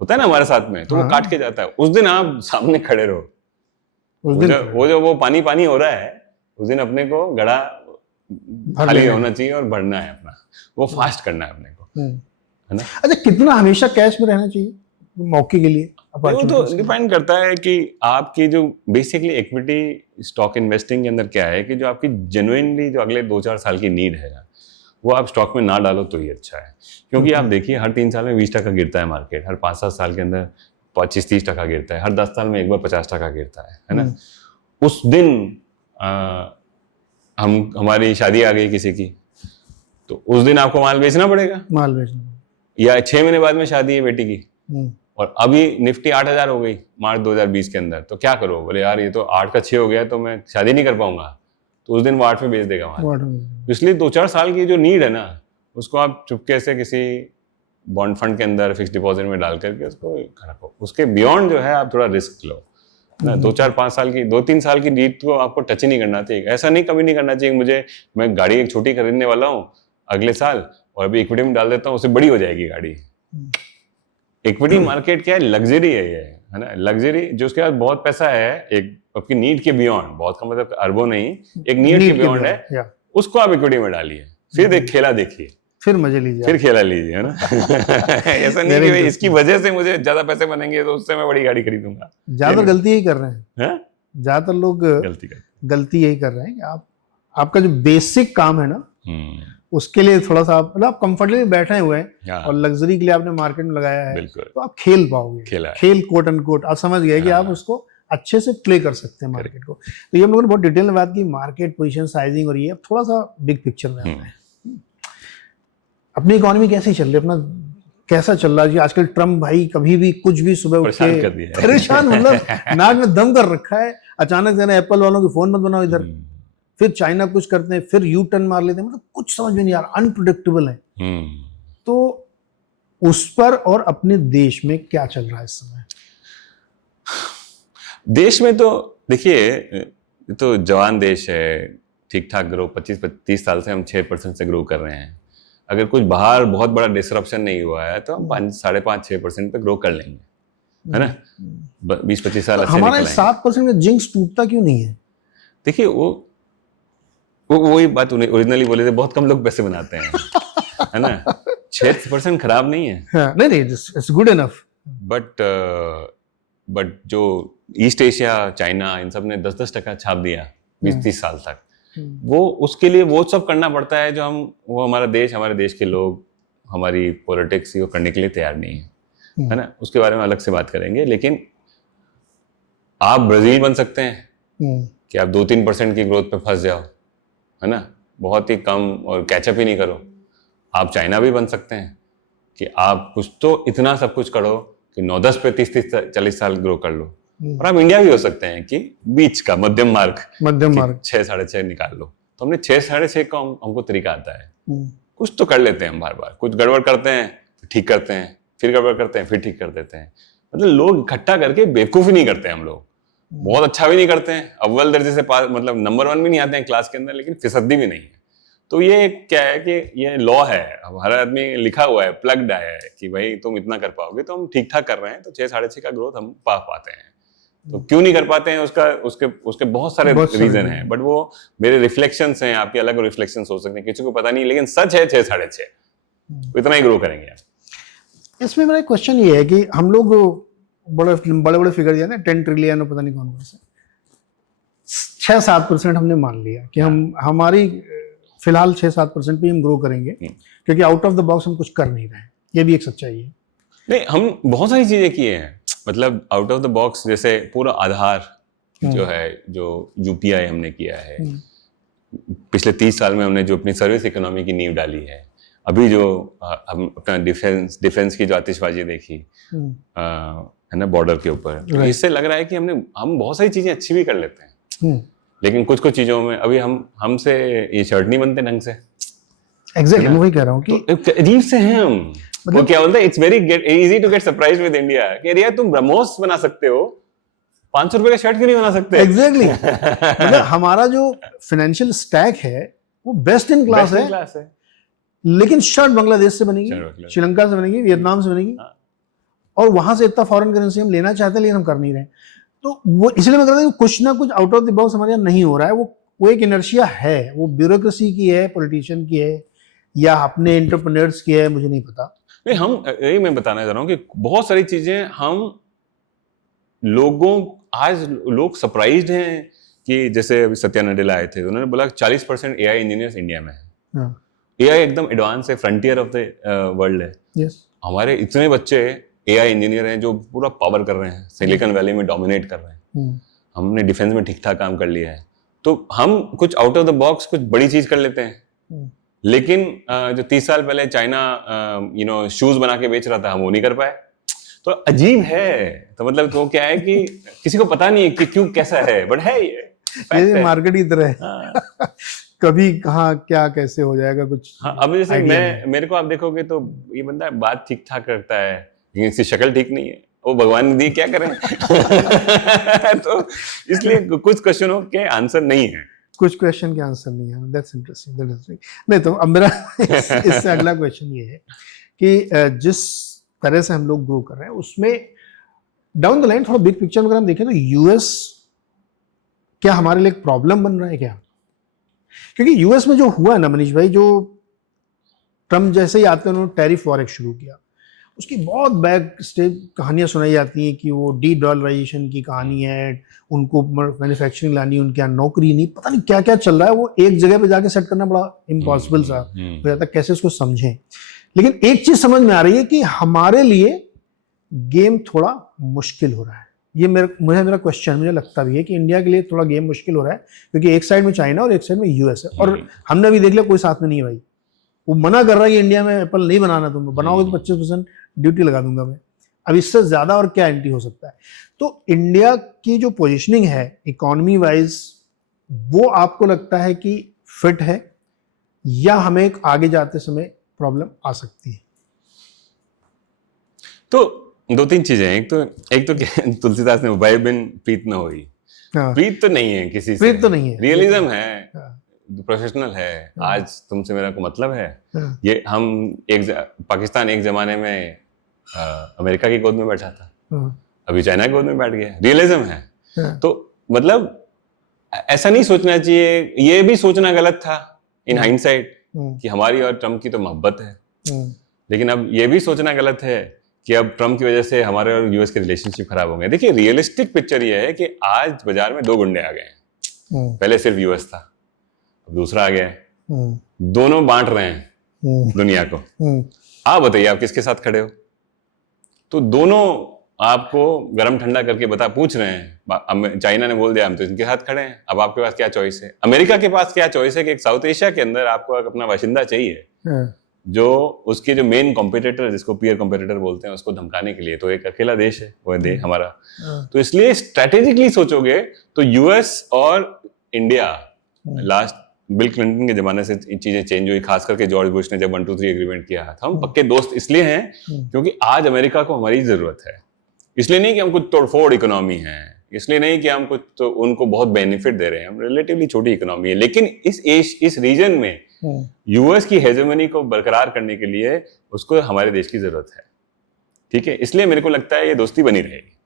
होता है ना हमारे साथ में, तो वो काट के जाता है। उस दिन आप सामने खड़े रहो, वो पानी पानी हो रहा है, उस दिन अपने को घड़ा खाली होना चाहिए और भरना है अपना, वो फास्ट करना है अपने को, है ना। अच्छा, कितना हमेशा कैश में रहना चाहिए मौके के लिए? वो तो डिपेंड करता है कि आपकी जो बेसिकली इक्विटी स्टॉक इन्वेस्टिंग के अंदर क्या है कि जो आपकी जेन्युइनली जो अगले 2-4 साल की नीड है, वो आप स्टॉक में ना डालो तो ही अच्छा है। क्योंकि आप देखिए हर 3 साल में 20% गिरता है मार्केट, हर 5-7 साल के अंदर 25-30% गिरता है, हर 10 साल में एक बार 50% गिरता है ना। उस दिन हमारी शादी आ गई किसी की, तो उस दिन आपको माल बेचना पड़ेगा, माल बेचना, या 6 महीने बाद में शादी है बेटी की, और अभी निफ्टी 8,000 हो गई मार्च 2020 के अंदर, तो क्या करो? बोले यार ये तो 8 का 6 हो गया तो मैं शादी नहीं कर पाऊंगा, तो उस दिन वो 8 में बेच देगा माल। इसलिए 2-4 साल की जो नीड है ना, उसको आप चुपके से किसी बॉन्ड फंड के अंदर फिक्स डिपॉजिट में डाल करके उसको रखो। उसके बियॉन्ड जो है आप थोड़ा रिस्क लो, ना 2-4-5 साल की 2-3 साल की नीड को आपको टच ही नहीं करना चाहिए। ऐसा नहीं कभी नहीं करना चाहिए मैं गाड़ी एक छोटी खरीदने वाला हूँ अगले साल और अभी इक्विटी में डाल देता हूँ, उससे बड़ी हो जाएगी गाड़ी। इक्विटी मार्केट क्या है? लग्जरी है ये, है ना, लग्जरी जो उसके पास बहुत पैसा है, एक आपकी नीड के बियॉन्ड, बहुत का मतलब अरबों नहीं, एक नीड के बियॉन्ड है, उसको आप इक्विटी में डालिए, फिर खेला देखिए, फिर मजे लीजिए, फिर खेला लीजिए, है ना। ऐसा नहीं कि इसकी वजह से मुझे ज्यादा पैसे बनेंगे तो उससे मैं बड़ी गाड़ी खरीदूंगा। ज्यादातर गलती यही कर रहे हैं, ज्यादातर लोग गलती यही कर रहे हैं कि आपका जो बेसिक काम है ना, उसके लिए थोड़ा सा आप कंफर्टेबली बैठे हुए हैं और लग्जरी के लिए आपने मार्केट में लगाया है, तो आप खेल पाओगे, खेल कोट एंड कोट आप समझ गए कि आप उसको अच्छे से प्ले कर सकते हैं मार्केट को। तो ये हम लोगों ने बहुत डिटेल में बात की, मार्केट पोजीशन, साइजिंग, और ये थोड़ा सा बिग पिक्चर में आते हैं। अपनी इकोनॉमी कैसी चल रही है, अपना कैसा चल रहा है जी? आजकल ट्रम्प भाई कभी भी कुछ भी सुबह उठ के परेशान, मतलब नाक में दम कर रखा है। अचानक से एप्पल वालों के फोन मत बनाओ इधर, फिर चाइना कुछ करते हैं, फिर यू टर्न मार लेते हैं, मतलब कुछ समझ में नहीं आ रहा, अनप्रेडिक्टेबल है। तो उस पर और अपने देश में क्या चल रहा है इस समय? देश में तो देखिए, तो जवान देश है, ठीक ठाक ग्रो 25-30 साल से हम 6% से ग्रो कर रहे हैं। अगर कुछ बाहर बहुत बड़ा डिसरप्शन नहीं हुआ है तो हम 5-5.5-6% पे ग्रो कर लेंगे, है ना। 20-25 साल अच्छे हमारा 7% में जिंक्स टूटता क्यों नहीं है? देखिए वही बात ओरिजिनली बोले थे, बहुत कम लोग पैसे बनाते हैं, है ना। 6% खराब नहीं है, नहीं, इट्स गुड इनफ। बट जो ईस्ट एशिया, चाइना, इन सब ने 10-10% छाप दिया 20-30 साल तक, वो उसके लिए वो सब करना पड़ता है जो वो हमारे देश के लोग, हमारी पॉलिटिक्स वो करने के लिए तैयार नहीं है ना। उसके बारे में अलग से बात करेंगे। लेकिन आप ब्राजील बन सकते हैं कि आप 2-3% की ग्रोथ पे फंस जाओ, है ना, बहुत ही कम, और कैचअप ही नहीं करो। आप चाइना भी बन सकते हैं कि आप कुछ तो इतना सब कुछ करो कि 9-10 पे 30-40 साल ग्रो कर लो। और आप इंडिया भी हो सकते हैं कि बीच का मध्यम मार्ग 6-6.5 निकाल लो। तो हमने 6-6.5 का हमको तरीका आता है। कुछ तो कर लेते हैं हम, बार बार कुछ गड़बड़ करते हैं, ठीक करते हैं, फिर गड़बड़ करते हैं, फिर ठीक कर देते हैं। मतलब लोग इकट्ठा करके बेवकूफी नहीं करते हम लोग, बहुत अच्छा भी नहीं करते हैं, अव्वल दर्जे से पास, मतलब नंबर 1 भी नहीं आते हैं क्लास के अंदर, लेकिन फिसदी भी नहीं है। तो ये क्या है कि ये लॉ है, अब हर आदमी लिखा हुआ है, प्लग्ड है कि भाई तुम इतना कर पाओगे, तो हम ठीक ठाक कर रहे हैं, तो 6-6.5 का ग्रोथ हम पा पाते हैं। तो क्यों नहीं कर पाते हैं, उसके बहुत सारे रीजन हैं, बट वो मेरे रिफ्लेक्शंस हैं, आपके अलग रिफ्लेक्शंस हो सकते हैं, किसी को पता नहीं, लेकिन सच है 6-6.5 इतना ही ग्रो करेंगे। इसमें मेरा क्वेश्चन ये है कि हम लोग बड़े बड़े फिगर दिया ना, 10 ट्रिलियन पता नहीं कौन से, 6-7% हमने मान लिया कि हम हमारी फिलहाल 6-7% पे हम ग्रो करेंगे, क्योंकि आउट ऑफ द बॉक्स हम कुछ कर नहीं रहे हैं। ये भी एक सच्चाई है। नहीं, हम बहुत सारी चीजें किए हैं, मतलब आउट ऑफ द बॉक्स, जैसे पूरा आधार जो है, जो यूपीआई हमने किया है, पिछले 30 साल में हमने जो अपनी सर्विस इकोनॉमी की नींव डाली है। अभी जो हम अपना डिफेंस की जो आतिशबाजी देखी है ना बॉर्डर के ऊपर, तो इससे लग रहा है कि हम बहुत सारी चीजें अच्छी भी कर लेते हैं, लेकिन कुछ चीजों में अभी हमसे ये शर्ट नहीं बनते ढंग से। एग्जैक्टली, मैं वही कह रहा हूँ कि तो अजीब से हैं हम। वो क्या बोलते हैं, it's very easy to get surprised with India, कि यार तुम ब्रह्मोस बना सकते हो, 500 रुपए का शर्ट क्यों नहीं बना सकते? एग्जैक्टली मतलब हमारा जो फाइनेंशियल स्टैक है वो बेस्ट इन क्लास है, लेकिन शर्ट बांग्लादेश से बनेगी, श्रीलंका से बनेगी, वियतनाम से बनेगी, और वहां से इतना फॉरेन करेंसी हम लेना चाहते हैं, लेकिन हम कर नहीं रहे। तो वो इसलिए मैं कहता हूँ कुछ ना कुछ आउट ऑफ द बॉक्स हमारे यहाँ नहीं हो रहा है। वो एक इनर्शिया है, वो ब्यूरोक्रेसी की है, पॉलिटिशियन की है, या अपने एंटरप्रेन्योर्स की है, मुझे नहीं पता। नहीं, यही मैं बताना चाह रहा हूँ कि बहुत सारी चीजें आज लोग सरप्राइज्ड हैं कि जैसे अभी सत्या नडेला आए थे, उन्होंने बोला 40% एआई इंजीनियर्स इंडिया में है। एआई एकदम एडवांस है, फ्रंटियर ऑफ द वर्ल्ड है। हमारे इतने बच्चे एआई इंजीनियर हैं जो पूरा पावर कर रहे हैं, सिलिकॉन वैली में डोमिनेट कर रहे हैं। हमने डिफेंस में ठीक ठाक काम कर लिया है, तो हम कुछ आउट ऑफ द बॉक्स कुछ बड़ी चीज कर लेते हैं। लेकिन जो 30 साल पहले चाइना शूज बना के बेच रहा था, हम वो नहीं कर पाए। तो अजीब है। तो मतलब तो क्या है कि किसी को पता नहीं है कि क्यों कैसा है, बट है ये मार्केट ही तरह है। कभी कहाँ क्या कैसे हो जाएगा कुछ। हाँ, अब जैसे मेरे को आप देखोगे तो ये बंदा बात ठीक ठाक करता है, लेकिन इसकी शक्ल ठीक नहीं है। वो भगवान ने दी, क्या करें? तो इसलिए कुछ क्वेश्चनों के आंसर नहीं है। कुछ क्वेश्चन के आंसर नहीं है। That's interesting. नहीं तो अब मेरा इससे अगला क्वेश्चन ये है कि जिस तरह से हम लोग ग्रो कर रहे हैं उसमें डाउन द लाइन थोड़ा बिग पिक्चर में अगर हम देखें तो यूएस क्या हमारे लिए एक प्रॉब्लम बन रहा है क्या? क्योंकि यूएस में जो हुआ है ना मनीष भाई, जो ट्रम्प जैसे ही आते हैं उन्होंने टैरिफ वॉर एक शुरू किया, उसकी बहुत बैक स्टेज कहानियां सुनाई जाती हैं कि वो डी डॉलराइजेशन की कहानी है, उनको मैन्युफैक्चरिंग लानी, उनके यहाँ नौकरी नहीं, पता नहीं क्या क्या चल रहा है। वो एक जगह पे जाके सेट करना बड़ा इम्पॉसिबल सा हो जाता है, कैसे उसको समझें। लेकिन एक चीज समझ में आ रही है कि हमारे लिए गेम थोड़ा मुश्किल हो रहा है। ये मेरा क्वेश्चन, मुझे लगता भी है कि इंडिया के लिए थोड़ा गेम मुश्किल हो रहा है, क्योंकि एक साइड में चाइना और एक साइड में यूएस है, और हमने अभी देख लिया कोई साथ में नहीं है भाई। वो मना कर रहा है कि इंडिया में एप्पल नहीं बनाना, तुम बनाओगे तो 25% ड्यूटी लगा दूंगा मैं। अब इससे ज्यादा और क्या एंटी हो सकता है? तो इंडिया की जो पोजीशनिंग है इकोनॉमी वाइज, वो आपको लगता है कि फिट है, या हमें एक आगे जाते समय प्रॉब्लम आ सकती है? तो दो तीन चीजें हैं। एक तो तुलसीदास ने भाई बिन प्रीत न होई। प्रीत तो नहीं है किसी से, प्रीत तो नहीं है, रियलिज्म है, प्रोफेशनल है। आज तुमसे मेरा को मतलब है। ये हम पाकिस्तान एक जमाने में अमेरिका की गोद में बैठा था, अभी चाइना की गोद में बैठ गया। रियलिज्म है। तो मतलब ऐसा नहीं सोचना चाहिए। ये भी सोचना गलत था इन हाइंडसाइट कि हमारी और ट्रम्प की तो मोहब्बत है, लेकिन अब ये भी सोचना गलत है कि अब ट्रम्प की वजह से हमारे और यूएस के रिलेशनशिप खराब होंगे। देखिए, रियलिस्टिक पिक्चर ये है कि आज बाजार में दो गुंडे आ गए हैं। पहले सिर्फ यूएस था, अब दूसरा आ गया है। दोनों बांट रहे हैं दुनिया को। आप बताइए, आप किसके साथ खड़े हो? तो दोनों आपको गरम ठंडा करके पूछ रहे हैं। चाइना ने बोल दिया हम तो इनके साथ खड़े हैं, अब आपके पास क्या चॉइस है? अमेरिका के पास क्या चॉइस है कि एक साउथ एशिया के अंदर आपको अपना बाशिंदा चाहिए, जो उसके जो मेन कॉम्पिटिटर, जिसको पीयर कॉम्पिटिटर बोलते हैं, उसको धमकाने के लिए तो एक अकेला देश है, वो देश हमारा। तो इसलिए स्ट्रेटेजिकली सोचोगे तो यूएस और इंडिया, लास्ट बिल क्लिंटन के जमाने से चीजें चेंज हुई, खास करके जॉर्ज बुश ने जब 1-2-3 एग्रीमेंट किया था। हम पक्के दोस्त इसलिए हैं क्योंकि आज अमेरिका को हमारी जरूरत है। इसलिए नहीं कि हम कुछ तोड़फोड़ इकोनॉमी है, इसलिए नहीं कि हम कुछ तो उनको बहुत बेनिफिट दे रहे हैं। हम रिलेटिवली छोटी इकोनॉमी है, लेकिन इस रीजन में यूएस की हेजेमनी को बरकरार करने के लिए उसको हमारे देश की जरूरत है। ठीक है, इसलिए मेरे को लगता है ये दोस्ती बनी रहेगी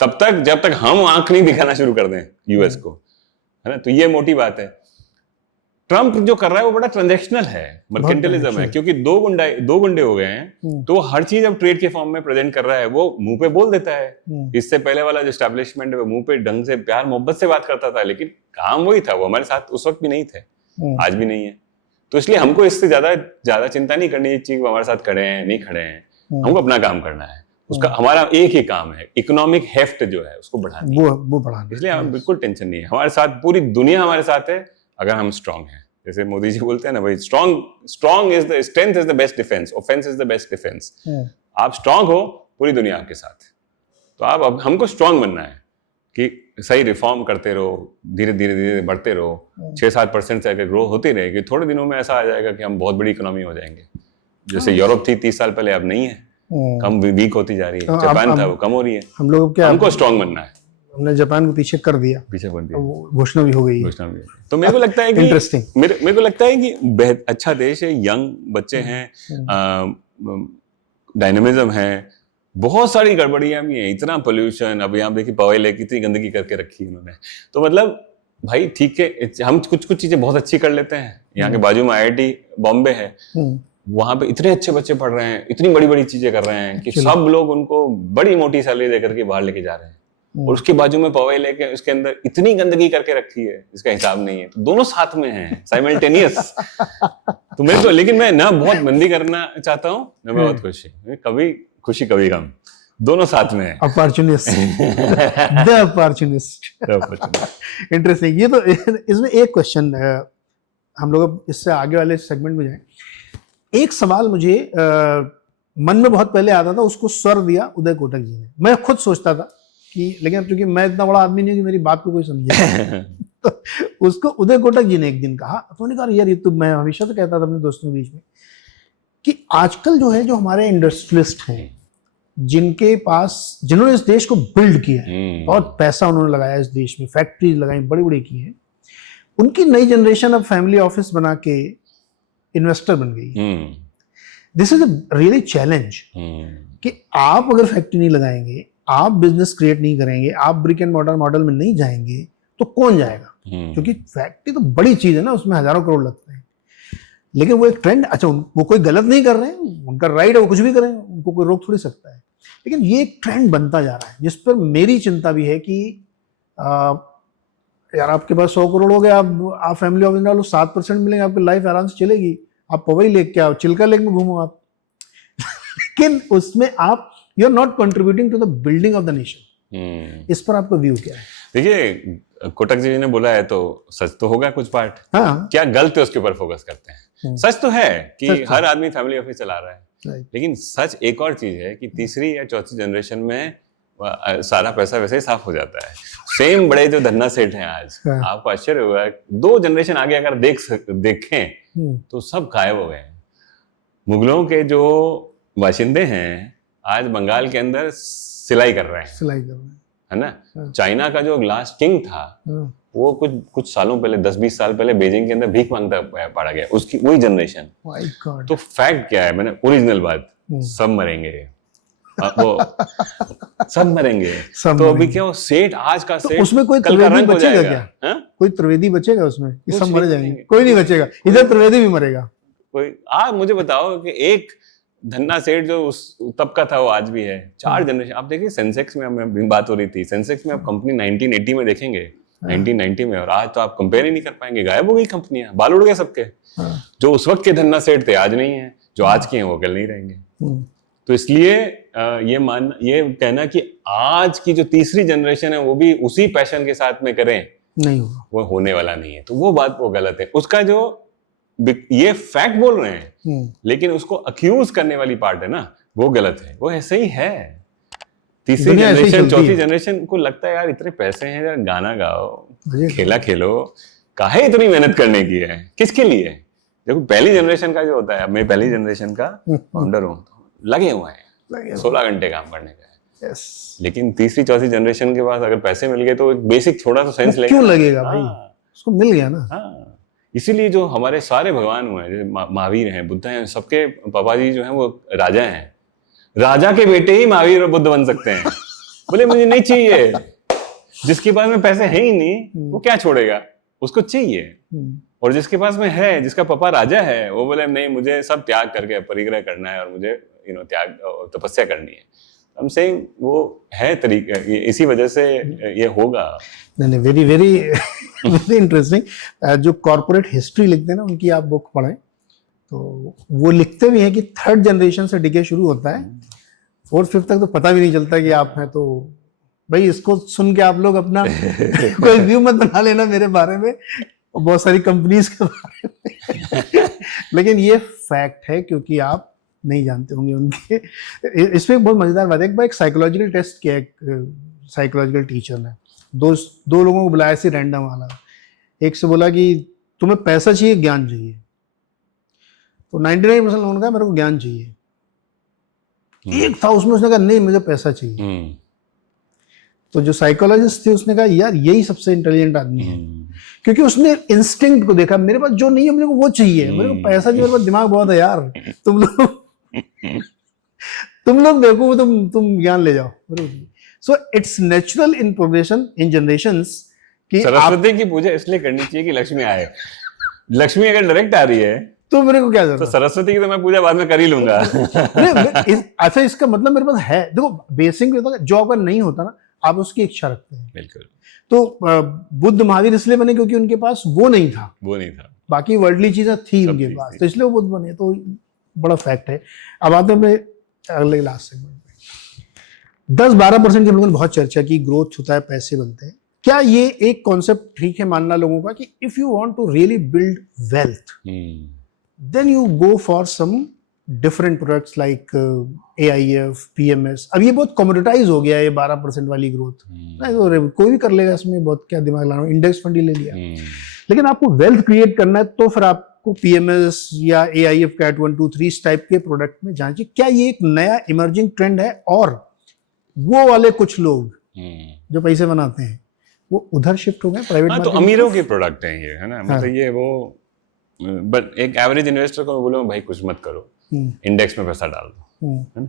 तब तक जब तक हम आंख नहीं दिखाना शुरू कर दें यूएस को, है ना। तो ये मोटी बात है। ट्रम्प जो कर रहा है वो बड़ा ट्रांजैक्शनल है, मर्केंटलिज्म है, क्योंकि दो गुंडे हो गए हैं, तो हर चीज अब ट्रेड के फॉर्म में प्रेजेंट कर रहा है। वो मुंह पे बोल देता है। इससे पहले वाला जो एस्टैब्लिशमेंट है वो मुंह पे ढंग से प्यार मोहब्बत से बात करता था, लेकिन काम वही था। वो हमारे साथ उस वक्त भी नहीं थे, आज भी नहीं है। तो इसलिए हमको इससे ज्यादा चिंता नहीं करनी चाहिए वो हमारे साथ खड़े हैं नहीं खड़े हैं। हमको अपना काम करना है, उसका हमारा एक ही काम है, इकोनॉमिक हेफ्ट जो है उसको बढ़ाना, वो बढ़ाना। इसलिए हमें बिल्कुल टेंशन नहीं है। हमारे साथ पूरी दुनिया हमारे साथ है अगर हम स्ट्रांग हैं। जैसे मोदी जी बोलते हैं ना भाई, strong is the strength is the best defence, offence is the best defence. आप स्ट्रांग हो, पूरी दुनिया आपके साथ है। तो अब हमको स्ट्रांग बनना है कि सही रिफॉर्म करते रहो, धीरे धीरे बढ़ते रहो। 6-7% से अगर ग्रो होती रहेगी, थोड़े दिनों में ऐसा आ जाएगा कि हम बहुत बड़ी इकोनॉमी हो जाएंगे। जैसे यूरोप थी 30 साल पहले, अब नहीं है, कम वीक होती जा रही है। जापान था वो कम हो रही है। हम लोग क्या, हमको स्ट्रांग बनना है। हमने जापान को पीछे कर दिया, घोषणा भी हो गई। तो मेरे को लगता है कि इंटरेस्टिंग, मेरे को लगता है कि अच्छा देश है, यंग बच्चे हैं, डायनेमिज्म है, बहुत सारी गड़बड़ियां भी हैं, इतना पोल्यूशन। अब यहाँ देखिए पवेल कितनी गंदगी करके रखी है इन्होंने। तो मतलब भाई ठीक है, हम कुछ चीजें बहुत अच्छी कर लेते हैं। यहाँ के बाजू में IIT बॉम्बे है, वहां पे इतने अच्छे बच्चे पढ़ रहे हैं, इतनी बड़ी बड़ी चीजें कर रहे हैं कि सब लोग उनको बड़ी मोटी सैलरी देकर के बाहर लेके जा रहे हैं। और उसके बाजू में पवेल लेके उसके अंदर इतनी गंदगी करके रखी है, इसका हिसाब नहीं है। तो दोनों साथ में हैं, साइमल्टेनियस। तो मेरे को, लेकिन मैं ना बहुत मंदी करना चाहता हूँ ना मैं बहुत कभी खुशी कभी गम, दोनों साथ में है। Opportunist, the opportunist. इंटरेस्टिंग। ये तो इसमें एक क्वेश्चन, हम लोग इससे आगे वाले सेगमेंट में जाएं। एक सवाल मुझे मन में बहुत पहले आता था, उसको स्वर दिया उदय कोटक जी ने। मैं खुद सोचता था कि, लेकिन अब चूंकि मैं इतना बड़ा आदमी नहीं कि मेरी बात को कोई समझे तो उसको उदय कोटक जी ने एक दिन कहा। तो उन्होंने कहा यार, ये तो मैं हमेशा तो कहता था अपने दोस्तों के बीच में कि आजकल जो है, जो हमारे इंडस्ट्रियलिस्ट हैं, जिनके पास, जिन्होंने इस देश को बिल्ड किया है, बहुत पैसा उन्होंने लगाया इस देश में, फैक्ट्रीज लगाई बड़ी बड़ी की है, उनकी नई जनरेशन अब फैमिली ऑफिस बना के इन्वेस्टर बन गई। This is a really challenge कि आप अगर फैक्ट्री नहीं लगाएंगे, आप बिजनेस क्रिएट नहीं करेंगे, आप ब्रिक एंड मॉर्टर मॉडल में नहीं जाएंगे, तो कौन जाएगा? क्योंकि फैक्ट्री तो बड़ी चीज है ना, उसमें हजारों करोड़ लगते हैं। लेकिन वो एक ट्रेंड, अच्छा वो कोई गलत नहीं कर रहे हैं, उनका राइट है, वो कुछ भी करें, उनको कोई रोक थोड़ी सकता है। लेकिन ये एक ट्रेंड बनता जा रहा है, जिस पर मेरी चिंता भी है कि यार आपके पास 100 करोड़ हो गए, आप फैमिली ऑफिस डालो, 7% मिलेंगे, आपकी लाइफ आराम से चलेगी, आप पवई लेक क्या हो, चिल्का लेक में घूमो आप। लेकिन उसमें आप you are not contributing to the building of the nation. इस पर आपका व्यू क्या है? देखिए, कोटक जी ने बोला है तो सच तो होगा कुछ पार्ट। हाँ। क्या गलत है उसके ऊपर फोकस करते हैं। सच तो है कि हर आदमी फैमिली ऑफिस चला रहा है, लेकिन सच एक और चीज है कि तीसरी या चौथी जनरेशन में सारा पैसा वैसे ही साफ हो जाता है। सेम बड़े जो धन्ना सेठ हैं आज, आपको आश्चर्य होगा, 2 जनरेशन आगे अगर देखें तो सब गायब हो गए हैं। मुगलों के जो बाशिंदे हैं आज बंगाल के अंदर सिलाई कर रहे हैं, है ना। चाइना का जो लास्ट किंग था वो कुछ सालों पहले, 10-20 साल पहले बीजिंग के अंदर भीख मांगता पड़ा गया, उसकी वही जनरेशन। तो फैक्ट क्या है, मैंने ओरिजिनल बात, सब मरेंगे, वो सब मरेंगे। तो अभी क्या, सेठ आज का सेठ, उसमें कोई त्रिवेदी बचेगा क्या? कोई त्रिवेदी बचेगा उसमें? सब मर जाएंगे, कोई नहीं बचेगा। इधर त्रिवेदी भी मरेगा कोई। आप मुझे बताओ कि एक धन्ना सेठ जो उस तब का था वो आज भी है। 4 जनरेशन। आप देखिए सेंसेक्स में हमें बात हो रही थी, सेंसेक्स में आप कंपनी 1980 में देखेंगे, 1990 में, और आज तो आप कंपेयर ही नहीं कर पाएंगे। गायब हो गई कंपनियां, बाल उड़ गए सबके। जो उस वक्त के धन्ना सेठ थे आज नहीं है, जो आज के हैं वो कल नहीं रहेंगे। तो इसलिए ये कहना कि आज की जो तीसरी जनरेशन है वो भी उसी पैशन के साथ में करें, नहीं होगा, वो होने वाला नहीं है। तो वो बात वो गलत है। उसका जो ये फैक्ट बोल रहे हैं, लेकिन उसको अक्यूज करने वाली पार्ट है ना, वो गलत है। वो ऐसे ही है। तीसरी जनरेशन, चौथी जनरेशन को लगता है यार इतने पैसे हैं, यार गाना गाओ, खेला खेलो, काहे इतनी मेहनत करने की है, किसके लिए? देखो पहली जनरेशन का जो होता है, मैं पहली जनरेशन का फाउंडर हूँ, लगे हुए हैं 16 घंटे काम करने का। लेकिन तीसरी चौथी जनरेशन के पास अगर पैसे मिल गए तो एक बेसिक थोड़ा सा सेंस लगेगा। क्यों लगेगा भाई? उसको मिल गया ना। इसीलिए जो हमारे सारे भगवान हुए हैं, जैसे महावीर हैं, बुद्ध हैं, सबके पापा जी जो हैं वो राजा हैं। राजा के बेटे ही महावीर और बुद्ध बन सकते हैं। बोले मुझे नहीं चाहिए, जिसके पास में पैसे है ही नहीं वो क्या छोड़ेगा, उसको चाहिए। और जिसके पास में है, जिसका पापा राजा है, वो बोले नहीं मुझे सब त्याग करके परिग्रह करना है और मुझे त्याग तपस्या करनी है। हम सेइंग वो है तरीका, इसी वजह से ये होगा। नहीं, वेरी वेरी वेरी इंटरेस्टिंग। जो कॉर्पोरेट हिस्ट्री लिखते हैं ना, उनकी आप बुक पढ़ें तो वो लिखते भी हैं कि 3rd जनरेशन से डिके शुरू होता है, 4th 5th तक तो पता भी नहीं चलता कि आप हैं। तो भाई इसको सुन के आप लोग अपना कोई व्यू मत बना लेना मेरे बारे में, बहुत सारी कंपनीज के बारे में। लेकिन ये फैक्ट है, क्योंकि आप नहीं जानते होंगे उनके। इसमें एक बहुत मजेदार बात है, एक बार एक साइकोलॉजिकल टेस्ट किया एक साइकोलॉजिकल टीचर ने, दो लोगों को बुलाया ऐसे रैंडम वाला। एक से बोला कि तुम्हें पैसा चाहिए ज्ञान चाहिए, तो 99% लोगों ने कहा मेरे को ज्ञान चाहिए। एक था उसमें, उसने कहा नहीं मुझे पैसा चाहिए। तो जो साइकोलॉजिस्ट थे उसने कहा यार यही सबसे इंटेलिजेंट आदमी है, क्योंकि उसने इंस्टिंक्ट को देखा, मेरे पास जो नहीं है मेरे को वो चाहिए, मेरे को पैसा चाहिए, मेरे पास दिमाग बहुत है यार, तुम लोग देखो, तुम ज्ञान ले जाओ। So it's natural in progression in generations कि सरस्वती की पूजा इसलिए करनी चाहिए कि लक्ष्मी आए। लक्ष्मी अगर डायरेक्ट आ रही है तो मेरे को क्या जरूरत? तो सरस्वती की तो मैं पूजा बाद में कर ही लूंगा। अच्छा, इसका मतलब मेरे पास है। देखो बेसिक जो अगर नहीं होता ना, आप उसकी इच्छा रखते हैं। बिल्कुल। तो बुद्ध महावीर इसलिए बने क्योंकि उनके पास वो नहीं था, बाकी वर्ल्डली चीजें थी उनके पास, तो इसलिए वो बुद्ध बने। तो बड़ा फैक्ट है। अब आते हैं अगले लास्ट सेगमेंट में। 10-12% के लोगों ने बहुत चर्चा की, ग्रोथ होता है, पैसे बनते हैं। क्या ये एक कॉन्सेप्ट ठीक है मानना लोगों का कि if you want to really build wealth then you go for some different products like AIF, PMS? अब ये बहुत कमोडिटाइज हो गया है ये 12% वाली ग्रोथ। तो कोई भी कर लेगा इसमें, बहुत क्या दिमाग लाना, इंडेक्स फंड ही ले लिया। लेकिन आपको वेल्थ क्रिएट करना है तो फिर आप आपको पीएमएस या एआईएफ कैट 1 2 3 इस टाइप के प्रोडक्ट में जाना चाहिए? क्या ये एक नया इमर्जिंग ट्रेंड है और वो वाले कुछ लोग जो पैसे बनाते हैं वो उधर शिफ्ट हो गए प्राइवेट तो अमीरों के प्रोडक्ट हैं ये, है ना? मतलब ये वो, बट एक एवरेज इन्वेस्टर को बोलो भाई कुछ मत करो, इंडेक्स में पैसा डाल दो, है ना?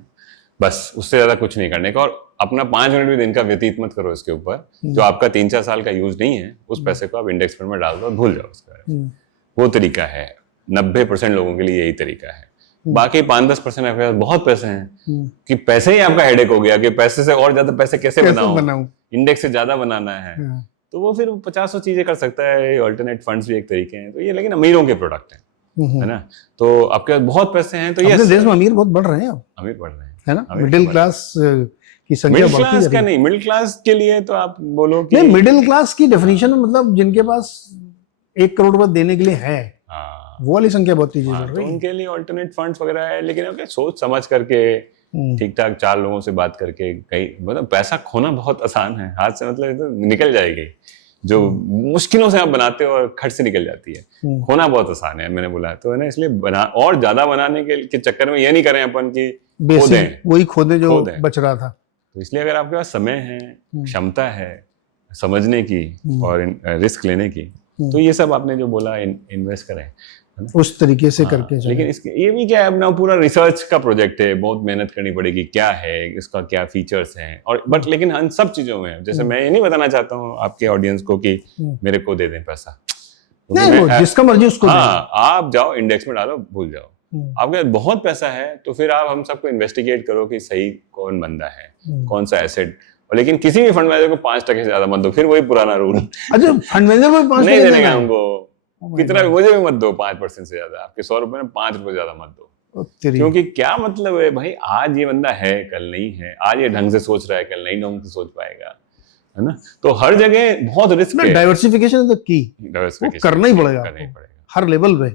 बस उससे ज्यादा कुछ नहीं करने का, और अपना 5 मिनट भी दिन का व्यतीत मत करो इसके ऊपर। जो आपका 3-4 साल का यूज नहीं है उस पैसे को आप इंडेक्स फंड में डाल दो और भूल जाओ उसका। वो तरीका है, 90% लोगों के लिए यही तरीका है। बाकी 5-10% आपके पास बहुत पैसे हैं कि पैसे ही आपका हेडेक हो गया कि पैसे से और ज्यादा पैसे कैसे बनाऊं, इंडेक्स से ज्यादा बनाना है, तो वो फिर 50 चीजें कर सकता है। अल्टरनेट फंड्स भी एक तरीके हैं, तो ये लेकिन अमीरों के प्रोडक्ट है ना? तो आपके पास बहुत पैसे हैं तो ये देश में अमीर बहुत बढ़ रहे हैं, अब अमीर बढ़ रहे हैं, है ना? मिडिल क्लास की संख्या बढ़ती है। क्या नहीं, मिडिल क्लास के लिए तो आप बोलो कि नहीं, मिडिल क्लास की डेफिनेशन मतलब जिनके पास 1 करोड़ रुपए देने के लिए है, वो वाली संख्या बहुत तेजी बढ़ रही है। तो उनके लिए अल्टरनेट फंड्स वगैरह है, लेकिन ओके सोच समझ करके ठीक ठाक 4 लोगों से बात करके, कहीं मतलब पैसा खोना बहुत आसान है, हाथ से मतलब तो निकल जाएगी। जो मुश्किलों से आप बनाते हो और खट से निकल जाती है, खोना बहुत आसान है, मैंने बोला तो है ना। इसलिए और ज्यादा बनाने के चक्कर में ये नहीं करें अपन की वही खोदे जो बच रहा था। तो इसलिए अगर आपके पास समय है, क्षमता है समझने की और रिस्क लेने की, तो ये सब आपने जो बोला इन्वेस्ट करें उस तरीके से करके जाए। लेकिन इसके ये भी क्या है, अपना पूरा रिसर्च का प्रोजेक्ट है, बहुत मेहनत करनी पड़ेगी, क्या है इसका, क्या फीचर्स हैं, और बट लेकिन इन सब चीजों में जैसे मैं ये नहीं बताना चाहता हूँ आपके ऑडियंस को कि मेरे को दे दें पैसा, नहीं, वो जिसका मर्जी उसको हाँ, आप जाओ इंडेक्स में डालो, भूल जाओ। आपके बहुत पैसा है तो फिर आप हम सबको इन्वेस्टिगेट करो कि सही कौन बंदा है, कौन सा एसेट, और लेकिन किसी भी फंड मैनेजर को 5% से ज्यादा मत दो, फिर वही पुराना रूल। अच्छा, फंड मैनेजर को 5% नहीं देने का हमको, कितना भी मुझे भी मत दो 5% से ज्यादा, आपके 100 रुपए में 5 रुपए ज्यादा मत दो, क्योंकि क्या मतलब है भाई, आज ये बंदा है कल नहीं है, आज ये ढंग से सोच रहा है कल नहीं ढंग से सोच पाएगा, है ना? तो हर जगह बहुत रिस्क है। डाइवर्सिफिकेशन तो की करना ही पड़ेगा, हर लेवल पे।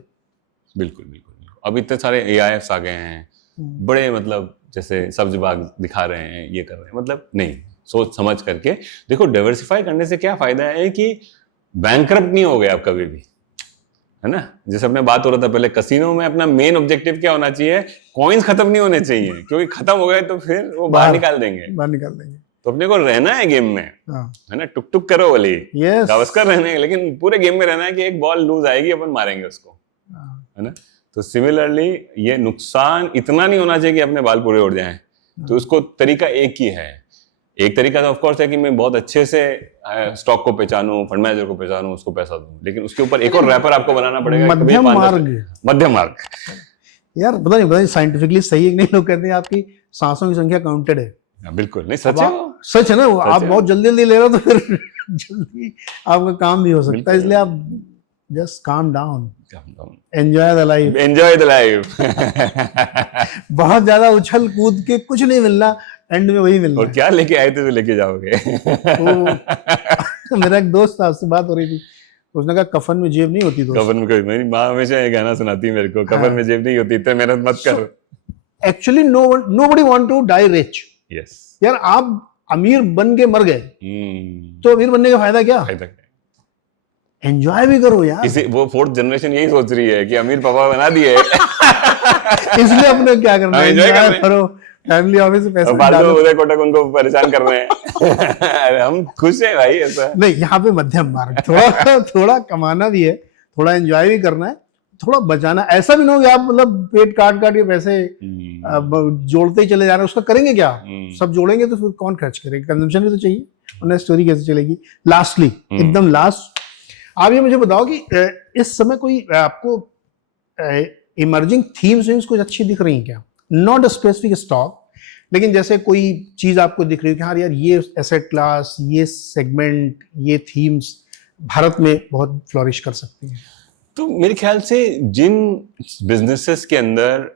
बिल्कुल बिल्कुल। अब इतने सारे AIFs आ गए हैं, बड़े मतलब जैसे सब्ज बाग दिखा रहे हैं, ये कर रहे हैं, मतलब नहीं, सोच समझ करके देखो। डाइवर्सिफाई करने से क्या फायदा है कि बैंकरप्ट नहीं हो गए आप कभी भी, है ना? जैसे अपने बात हो रहा था पहले, कसिनो में अपना मेन ऑब्जेक्टिव क्या होना चाहिए, कॉइन्स खत्म नहीं होने चाहिए, क्योंकि खत्म हो गए तो फिर वो बाहर निकाल देंगे। तो अपने को रहना है गेम में, है ना? टुक टुक करो वाली गावस्कर रहने, लेकिन पूरे गेम में रहना है कि एक बॉल लूज आएगी अपन मारेंगे उसको, है ना? तो सिमिलरली ये नुकसान इतना नहीं होना चाहिए कि अपने बाल पूरे उड़ जाएं। तो उसको तरीका एक ही है। एक तरीका तो ऑफ कोर्स है कि मैं बहुत अच्छे से स्टॉक को पहचानूं, फंड मैनेजर को पहचानूं, उसको पैसा दूं, लेकिन उसके ऊपर एक और रैपर आपको बनाना पड़ेगा, मध्यम मार्ग। यार पता नहीं साइंटिफिकली सही है कि नहीं, लोग कहते हैं आपकी सांसों की संख्या काउंटेड है। बिल्कुल नहीं, सच है, सच है ना? आप बहुत जल्दी ले रहे हो तो फिर जल्दी आपका काम भी हो सकता है, इसलिए आप just calm down, enjoy the life. बहुत ज्यादा उछल कूद के कुछ नहीं मिलना, एंड में वही मिलना। और क्या लेके आए थे तो लेके जाओगे। मेरा एक दोस्त था, उससे बात हो रही थी, उसने कहा कफन में जेब नहीं होती। कफन में कोई, मेरी माँ हमेशा ये गाना सुनाती है मेरे को, कफन में जेब नहीं होती, इतने मेहनत मत कर। Actually nobody want to die rich. Yes यार, आप अमीर बन के मर गए तो अमीर बनने का फायदा क्या? एंजॉय भी करो यार। इसे वो 4th जनरेशन यही सोच रही है कि अमीर पापा बना दिए इसलिए अपने क्या करना है, एंजॉय करो, फैमिली ऑफिस से पैसे डालो, उदय कोटक उनको परेशान कर रहे हैं। हम खुश हैं भाई, ऐसा नहीं। यहाँ पे मध्यम मार्ग, थोड़ा कमाना भी है, थोड़ा एंजॉय भी करना है, थोड़ा बचाना। ऐसा भी ना हो कि आप मतलब पेट काट के पैसे जोड़ते ही चले जा रहे हैं, उसका करेंगे क्या? सब जोड़ेंगे तो फिर कौन खर्च करेगा? कंजम्पशन भी तो चाहिए, वरना स्टोरी कैसे चलेगी? लास्टली, एकदम लास्ट, आप ये मुझे बताओ कि इस समय कोई आपको इमर्जिंग थीम्स कुछ अच्छी दिख रही हैं क्या? नॉट अ स्पेसिफिक स्टॉक, लेकिन जैसे कोई चीज आपको दिख रही है कि हाँ यार, ये एसेट क्लास, ये सेगमेंट, ये थीम्स भारत में बहुत फ्लोरिश कर सकती हैं। तो मेरे ख्याल से जिन बिजनेसेस के अंदर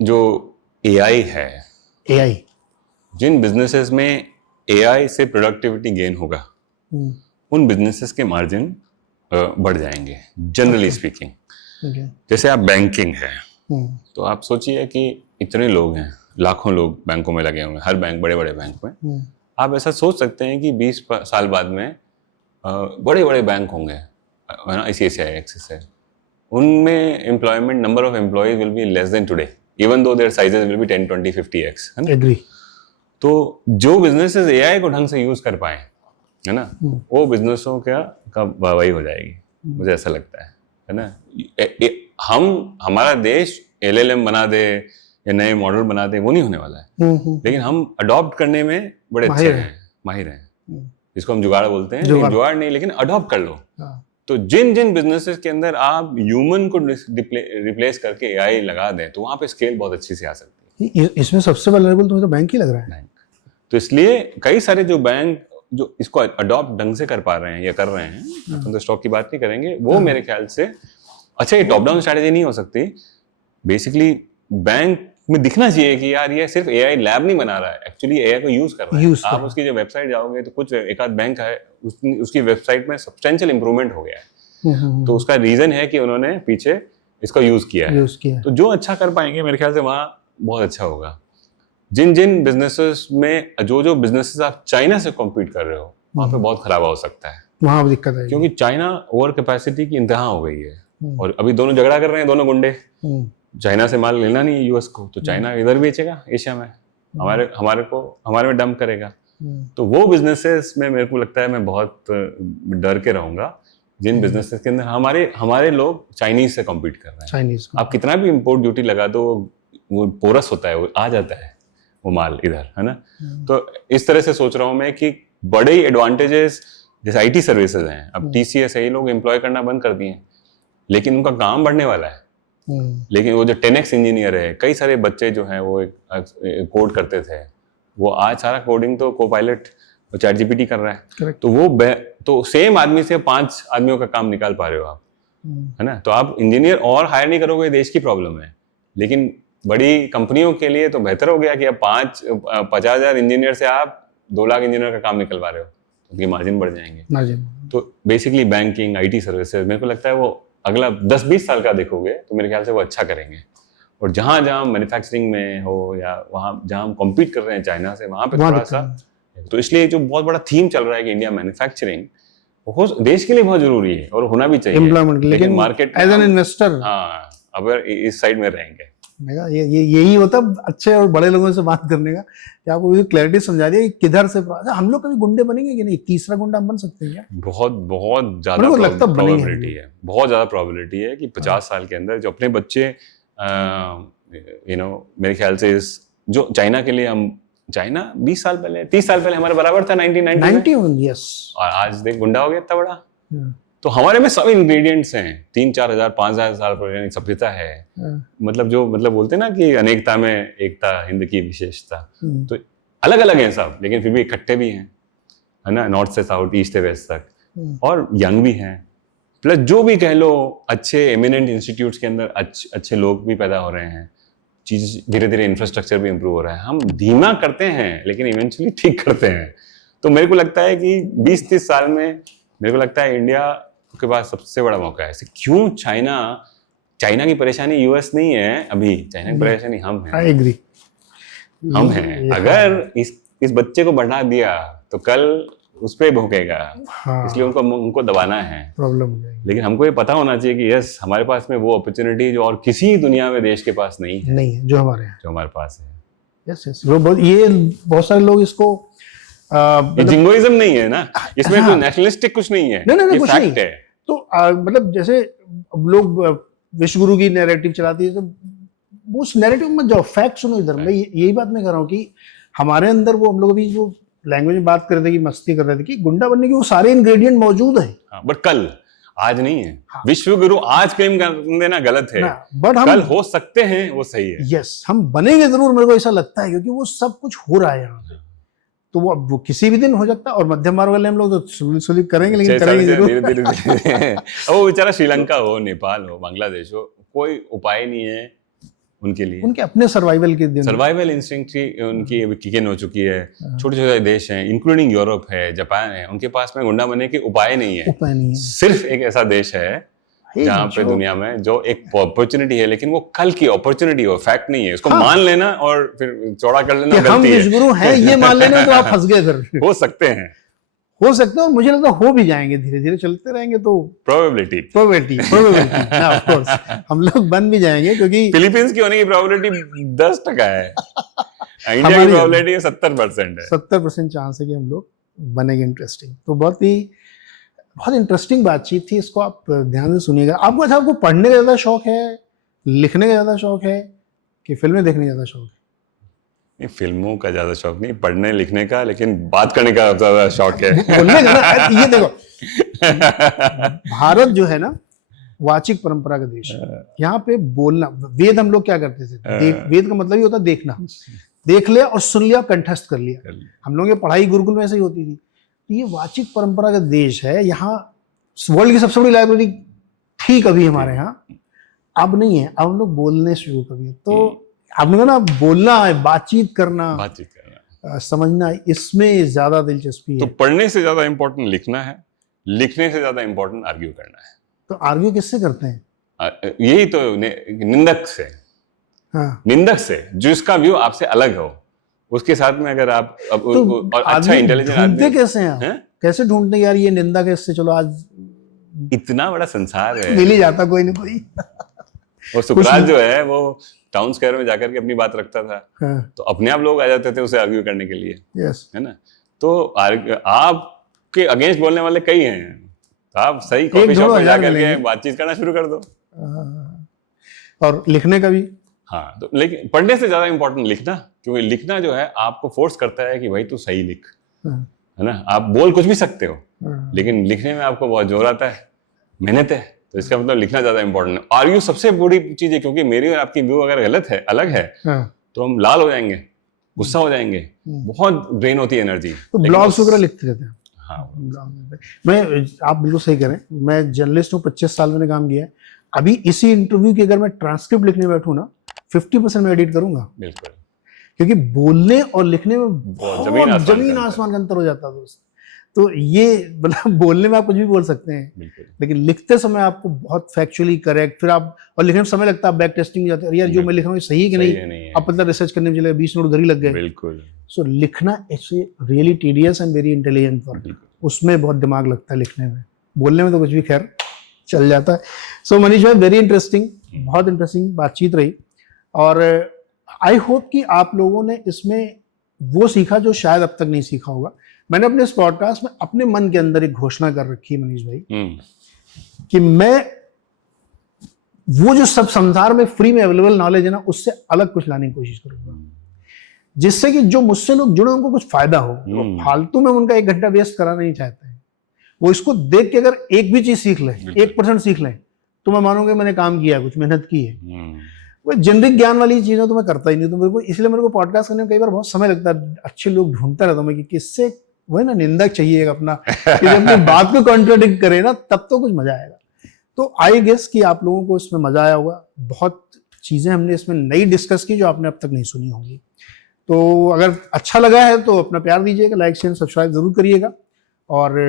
जो AI है, जिन बिजनेसेस में AI से प्रोडक्टिविटी गेन होगा, उन बिजनेसेस के मार्जिन बढ़ जाएंगे, जनरली स्पीकिंग। जैसे आप बैंकिंग है, तो आप सोचिए कि इतने लोग हैं, लाखों लोग बैंकों में लगे हुए हैं, हर बैंक, बड़े बड़े बैंक में। आप ऐसा सोच सकते हैं कि 20 साल बाद में बड़े बड़े बैंक होंगे, ICICI एक्सिस है, उनमें employment number of employees will be less than today, even though their sizes will be 10, 20, 50x, है ना? एग्री। तो जो बिजनेसेस AI को ढंग से यूज कर पाए, है ना, वो बिजनेसों का वाहवाही हो जाएगी, मुझे ऐसा लगता है ना? हमारा देश LLM बना दे या नए मॉडल बना दे, वो नहीं होने वाला है, लेकिन हम अडॉप्ट करने में बड़े अच्छे हैं, माहिर हैं, जिसको हम जुगाड़ बोलते हैं। जुगाड़ नहीं, लेकिन अडॉप्ट कर लो। तो जिन जिन बिजनेसेस के अंदर आप ह्यूमन को रिप्लेस करके AI लगा दें, तो वहां पे स्केल बहुत अच्छी से आ सकती है। इसमें सबसे वल्नरेबल तो मुझे बैंक ही लग रहा है। बैंक। तो इसलिए कई सारे जो बैंक जो इसको अडॉप्ट ढंग से कर पा रहे हैं या कर रहे हैं, हम तो स्टॉक की बात नहीं करेंगे, वो मेरे ख्याल से अच्छा, ये टॉप डाउन स्ट्रैटेजी नहीं हो सकती। बेसिकली बैंक में दिखना चाहिए कि यार ये सिर्फ AI लैब नहीं बना रहा है, एक्चुअली AI को यूज कर रहा है। आप उसकी जो वेबसाइट जाओगे तो कुछ एक आध बैंक है, उसकी वेबसाइट में सब्सटेंशियल इंप्रूवमेंट हो गया है। तो उसका रीजन है कि उन्होंने पीछे इसका यूज किया है। तो जो अच्छा कर पाएंगे मेरे ख्याल से वहाँ बहुत अच्छा होगा। जिन जिन बिजनेसेस में जो बिजनेसेस आप चाइना से कॉम्पीट कर रहे हो, वहाँ पे बहुत खराब हो सकता है, वहाँ दिक्कत है, क्योंकि चाइना ओवर कैपेसिटी की इंतहा हो गई है और अभी दोनों झगड़ा कर रहे हैं, दोनों गुंडे। चाइना से माल लेना नहीं है US को, तो चाइना इधर बेचेगा एशिया में, हमारे में डंप करेगा। तो वो बिजनेसेस में मेरे को लगता है मैं बहुत डर के रहूंगा जिन बिजनेसेस के अंदर हमारे लोग चाइनीज से कॉम्पीट कर रहे हैं। आप कितना भी इंपोर्ट ड्यूटी लगा दो, वो पोरस होता है, वो आ जाता है वो माल इधर, है ना? तो इस तरह से सोच रहा हूँ मैं कि बड़े एडवांटेजेस जैसे IT सर्विसेज हैं, अब TCS है, ये लोग एम्प्लॉय करना बंद कर दिए हैं, लेकिन उनका काम बढ़ने वाला है। लेकिन वो जो 10x इंजीनियर है, कई सारे बच्चे जो हैं वो कोड करते थे, वो आज सारा कोडिंग तो कोपायलट ChatGPT कर रहा है। Correct. तो सेम आदमी से 5 आदमियों का काम निकाल पा रहे हो आप, है ना? तो आप इंजीनियर और हायर नहीं करोगे, देश की प्रॉब्लम है। लेकिन बड़ी कंपनियों के लिए तो बेहतर हो गया कि अब 50,000 इंजीनियर से आप 2 लाख इंजीनियर का काम निकलवा रहे हो, तो उनकी मार्जिन बढ़ जाएंगे। तो बेसिकली बैंकिंग, IT सर्विसेज, मेरे को लगता है वो अगला 10-20 साल का देखोगे तो मेरे ख्याल से वो अच्छा करेंगे। और जहां जहां मैन्युफैक्चरिंग में हो या वहां जहां हम कॉम्पीट कर रहे हैं चाइना से, वहां पे थोड़ा सा, तो इसलिए जो बहुत बड़ा थीम चल रहा है कि इंडिया मैन्युफैक्चरिंग वो देश के लिए बहुत जरूरी है और होना भी चाहिए, लेकिन मार्केट एज एन इन्वेस्टर, हाँ, अगर इस साइड में रहेंगे, यही होता अच्छे और बड़े लोगों से बात करने का, कि आपको क्लैरिटी समझा दिया कि किधर से हम लोग कभी गुंडे बनेंगे कि नहीं, तीसरा गुंडा हम बन सकते हैं क्या? बहुत ज्यादा प्रोबेबिलिटी है, बहुत ज्यादा प्रोबेबिलिटी है कि 50 साल के अंदर जो अपने बच्चे मेरे ख्याल से जो चाइना के लिए चाइना 20 साल पहले, 30 साल पहले हमारे बराबर था 1990 यस, और आज देख गुंडा हो गया इतना बड़ा। तो हमारे में सब इंग्रेडिएंट्स हैं, 3-4 हजार 5,000 साल पुरानी सभ्यता है। मतलब बोलते हैं ना कि अनेकता में एकता, हिंद की विशेषता। तो अलग अलग हैं सब, लेकिन फिर भी इकट्ठे भी हैं, है ना? नॉर्थ से साउथ, ईस्ट से वेस्ट तक, और यंग भी हैं। प्लस जो भी कह लो, अच्छे एमिनेंट इंस्टीट्यूट्स के अंदर अच्छे लोग भी पैदा हो रहे हैं, चीज धीरे धीरे इंफ्रास्ट्रक्चर भी इंप्रूव हो रहा है। हम धीमा करते हैं लेकिन इवेंचुअली ठीक करते हैं। तो मेरे को लगता है कि 20-30 साल में मेरे को लगता है इंडिया के पास सबसे बड़ा मौका है। क्यों चाइना की परेशानी US नहीं है, अभी चाइना की परेशानी हम हैं। आई एग्री, हम हैं। अगर इस बच्चे को बढ़ा दिया तो कल उस पे भोंकेगा। हाँ। इसलिए उनको दबाना है, प्रॉब्लम हो जाएगी। लेकिन हमको ये पता होना चाहिए कि यस, हमारे पास में वो अपॉर्चुनिटी जो और किसी दुनिया में देश के पास नहीं है, जो हमारे पास है। यस, ये बहुत सारे लोग इसको जिंगोइज्म नहीं है ना इसमें। हाँ। कोई नेशनलिस्टिक कुछ नहीं है, नहीं, ये कुछ फैक्ट नहीं है। तो मतलब जैसे लोग विश्व गुरु की नैरेटिव चलाती है, तो उस नैरेटिव में जाओ, फैक्ट सुनो। इधर मैं यही बात मैं कर रहा हूँ कि हमारे अंदर वो, हम लोग अभी जो लैंग्वेज में बात कर रहे थे कि मस्ती कर रहे थे कि गुंडा बनने के वो सारे इंग्रेडिएंट मौजूद है, बट कल, आज नहीं है। हाँ। विश्व गुरु आज क्लेम कर देना गलत है, बट हम कल हो सकते हैं, वो सही है। यस, हम बनेंगे जरूर, मेरे को ऐसा लगता है, क्योंकि वो सब कुछ हो रहा है यहाँ पे। तो वो किसी भी दिन हो सकता है। और मध्यम मार्ग वाले हम लोग तो सुलिप करेंगे, लेकिन करेंगे जरूर। धीरे वो बेचारा श्रीलंका हो, नेपाल हो, बांग्लादेश हो, कोई उपाय नहीं है उनके लिए। उनके अपने सर्वाइवल इंस्टिंक्ट उनकी विकीन हो चुकी है। छोटे छोटे देश हैं, इंक्लूडिंग यूरोप है, जापान है, उनके पास में गुंडा बनने के उपाय नहीं है। सिर्फ एक ऐसा देश है जहाँ पे दुनिया में जो एक अपॉर्चुनिटी है, लेकिन वो कल की अपॉर्चुनिटी हो, फैक्ट नहीं है। इसको मान लेना और फिर चौड़ा कर लेना गलती है। हम विश्व गुरु हैं ये मान लेना तो आप फंस गए। फिर हो सकते हैं, हो सकता है, और मुझे लगता है हो भी जाएंगे, धीरे धीरे चलते रहेंगे तो प्रोबेबिलिटी ऑफ कोर्स हम लोग बन भी जाएंगे, क्योंकि फिलीपींस की होने की प्रोबेबिलिटी 10% है, इंडिया की हमारी प्रोबेबिलिटी 70% है। 70% चांस है कि हम लोग बनेंगे। इंटरेस्टिंग, तो बहुत इंटरेस्टिंग बातचीत थी, इसको आप ध्यान से सुनिएगा। आपको पढ़ने का ज्यादा शौक है, लिखने का ज्यादा शौक है, कि फिल्में देखने का ज्यादा शौक है? फिल्मों का ज्यादा शौक नहीं, पढ़ने लिखने का, लेकिन बात करने का ज्यादा शौक है। बोलने का ना, ये देखो भारत जो है ना वाचिक परंपरा का देश है। यहाँ पे बोलना, वेद हम लोग क्या करते थे, वेद का मतलब ही होता है देखना, देख लिया और सुन लिया, कंठस्थ कर लिया। हम लोग की पढ़ाई गुरुकुल में ऐसे ही होती थी। तो ये वाचिक परंपरा का देश है, यहाँ वर्ल्ड की सबसे बड़ी लाइब्रेरी थी कभी हमारे यहाँ, अब नहीं है। अब हम लोग बोलने शुरू कर दिए, तो हम लोग ना बोलना है, बातचीत करना, समझना, इसमें ज्यादा दिलचस्पी है। तो पढ़ने से ज्यादा इंपॉर्टेंट लिखना है, लिखने से ज्यादा इंपॉर्टेंट आर्ग्यू करना है। तो आर्ग्यू किससे करते हैं? यही तो निंदक से। हाँ। निंदक से, जिसका व्यू आपसे अलग हो, उसके साथ में अगर आप तो और अच्छा इंटेलिजेंट आदमी कैसे हैं, कैसे ढूंढते यार ये निंदा कैसे, चलो आज इतना बड़ा संसार है, मिल ही जाता कोई ना कोई। और सुकरात जो है वो टाउन स्क्वायर में जाकर के अपनी बात रखता था। हाँ। तो अपने आप लोग आ जाते थे उसे आर्ग्यू करने के लिए। यस। है ना? तो आपके अगेंस्ट बोलने वाले कई हैं, तो आप सही कॉफी शॉप में जाकर के बातचीत करना शुरू कर दो। और लिखने का भी। हाँ, तो लेकिन पढ़ने से ज्यादा इंपॉर्टेंट लिखना, क्योंकि लिखना जो है आपको फोर्स करता है कि भाई तू सही लिख। है ना? आप बोल कुछ भी सकते हो, लेकिन लिखने में आपको बहुत जोर आता है, मेहनत है। तो इसका मतलब लिखना ज्यादा इंपॉर्टेंट है। आर्ग्यू सबसे बड़ी चीज है, क्योंकि मेरी और आपकी व्यू अगर गलत है, अलग है, तो हम लाल हो जाएंगे, गुस्सा हो जाएंगे, बहुत ड्रेन होती है एनर्जी। तो ब्लॉग्स वगैरह लिखते रहते हैं। हाँ, आप बिल्कुल सही करें, मैं जर्नलिस्ट हूँ, 25 साल मैंने काम किया है। अभी इसी इंटरव्यू की अगर मैं ट्रांसक्रिप्ट लिखने बैठूँ ना, 50% मैं एडिट करूंगा। बिल्कुल, क्योंकि बोलने और लिखने में बहुत जमीन आसमान का अंतर हो जाता है दोस्त। तो ये मतलब बोलने में आप कुछ भी बोल सकते हैं, लेकिन लिखते समय आपको बहुत फैक्चुअली करेक्ट, फिर आप, और लिखने में समय लगता है, बैक टेस्टिंग में जाते हैं, यार जो मैं लिख रहा हूँ सही है कि नहीं, आप मतलब रिसर्च करने में चले 20 मिनट उधर ही लग गए। बिल्कुल। सो लिखना it's really tedious and very intelligent work, उसमें बहुत दिमाग लगता है लिखने में। बोलने में तो कुछ भी खैर चल जाता है। सो मनीष भाई, वेरी इंटरेस्टिंग, बहुत इंटरेस्टिंग बातचीत रही, और आई होप कि आप लोगों ने इसमें वो सीखा जो शायद अब तक नहीं सीखा होगा। मैंने अपने इस पॉडकास्ट में अपने मन के अंदर एक घोषणा कर रखी है मनीष भाई, कि मैं वो जो सब संसार में फ्री में अवेलेबल नॉलेज है ना, उससे अलग कुछ लाने की कोशिश करूंगा, जिससे कि जो मुझसे लोग जुड़े उनको कुछ फायदा हो। तो फालतू में उनका 1 घंटा वेस्ट कराना नहीं चाहते हैं। वो इसको देख के अगर एक भी चीज सीख लें, 1% सीख लें, तो मैं मानूंगा मैंने काम किया, कुछ मेहनत की है। वो जनरिक ज्ञान वाली चीजें तो मैं करता ही नहीं, तो मेरे को इसलिए मेरे को पॉडकास्ट करने में कई बार बहुत समय लगता है। अच्छे लोग ढूंढता रहता हूँ मैं कि किससे, वही ना निंदक चाहिए अपना, कि अपनी बात को कॉन्ट्राडिक्ट करे ना, तब तो कुछ मजा आएगा। तो आई गेस कि आप लोगों को इसमें मजा आया होगा। बहुत चीजें हमने इसमें नई डिस्कस की जो आपने अब तक नहीं सुनी होंगी। तो अगर अच्छा लगा है तो अपना प्यार दीजिएगा, लाइक शेयर सब्सक्राइब जरूर करिएगा, और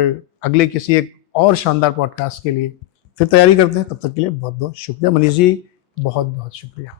अगले किसी एक और शानदार पॉडकास्ट के लिए फिर तैयारी करते हैं। तब तक के लिए बहुत बहुत शुक्रिया मनीष जी, बहुत बहुत शुक्रिया।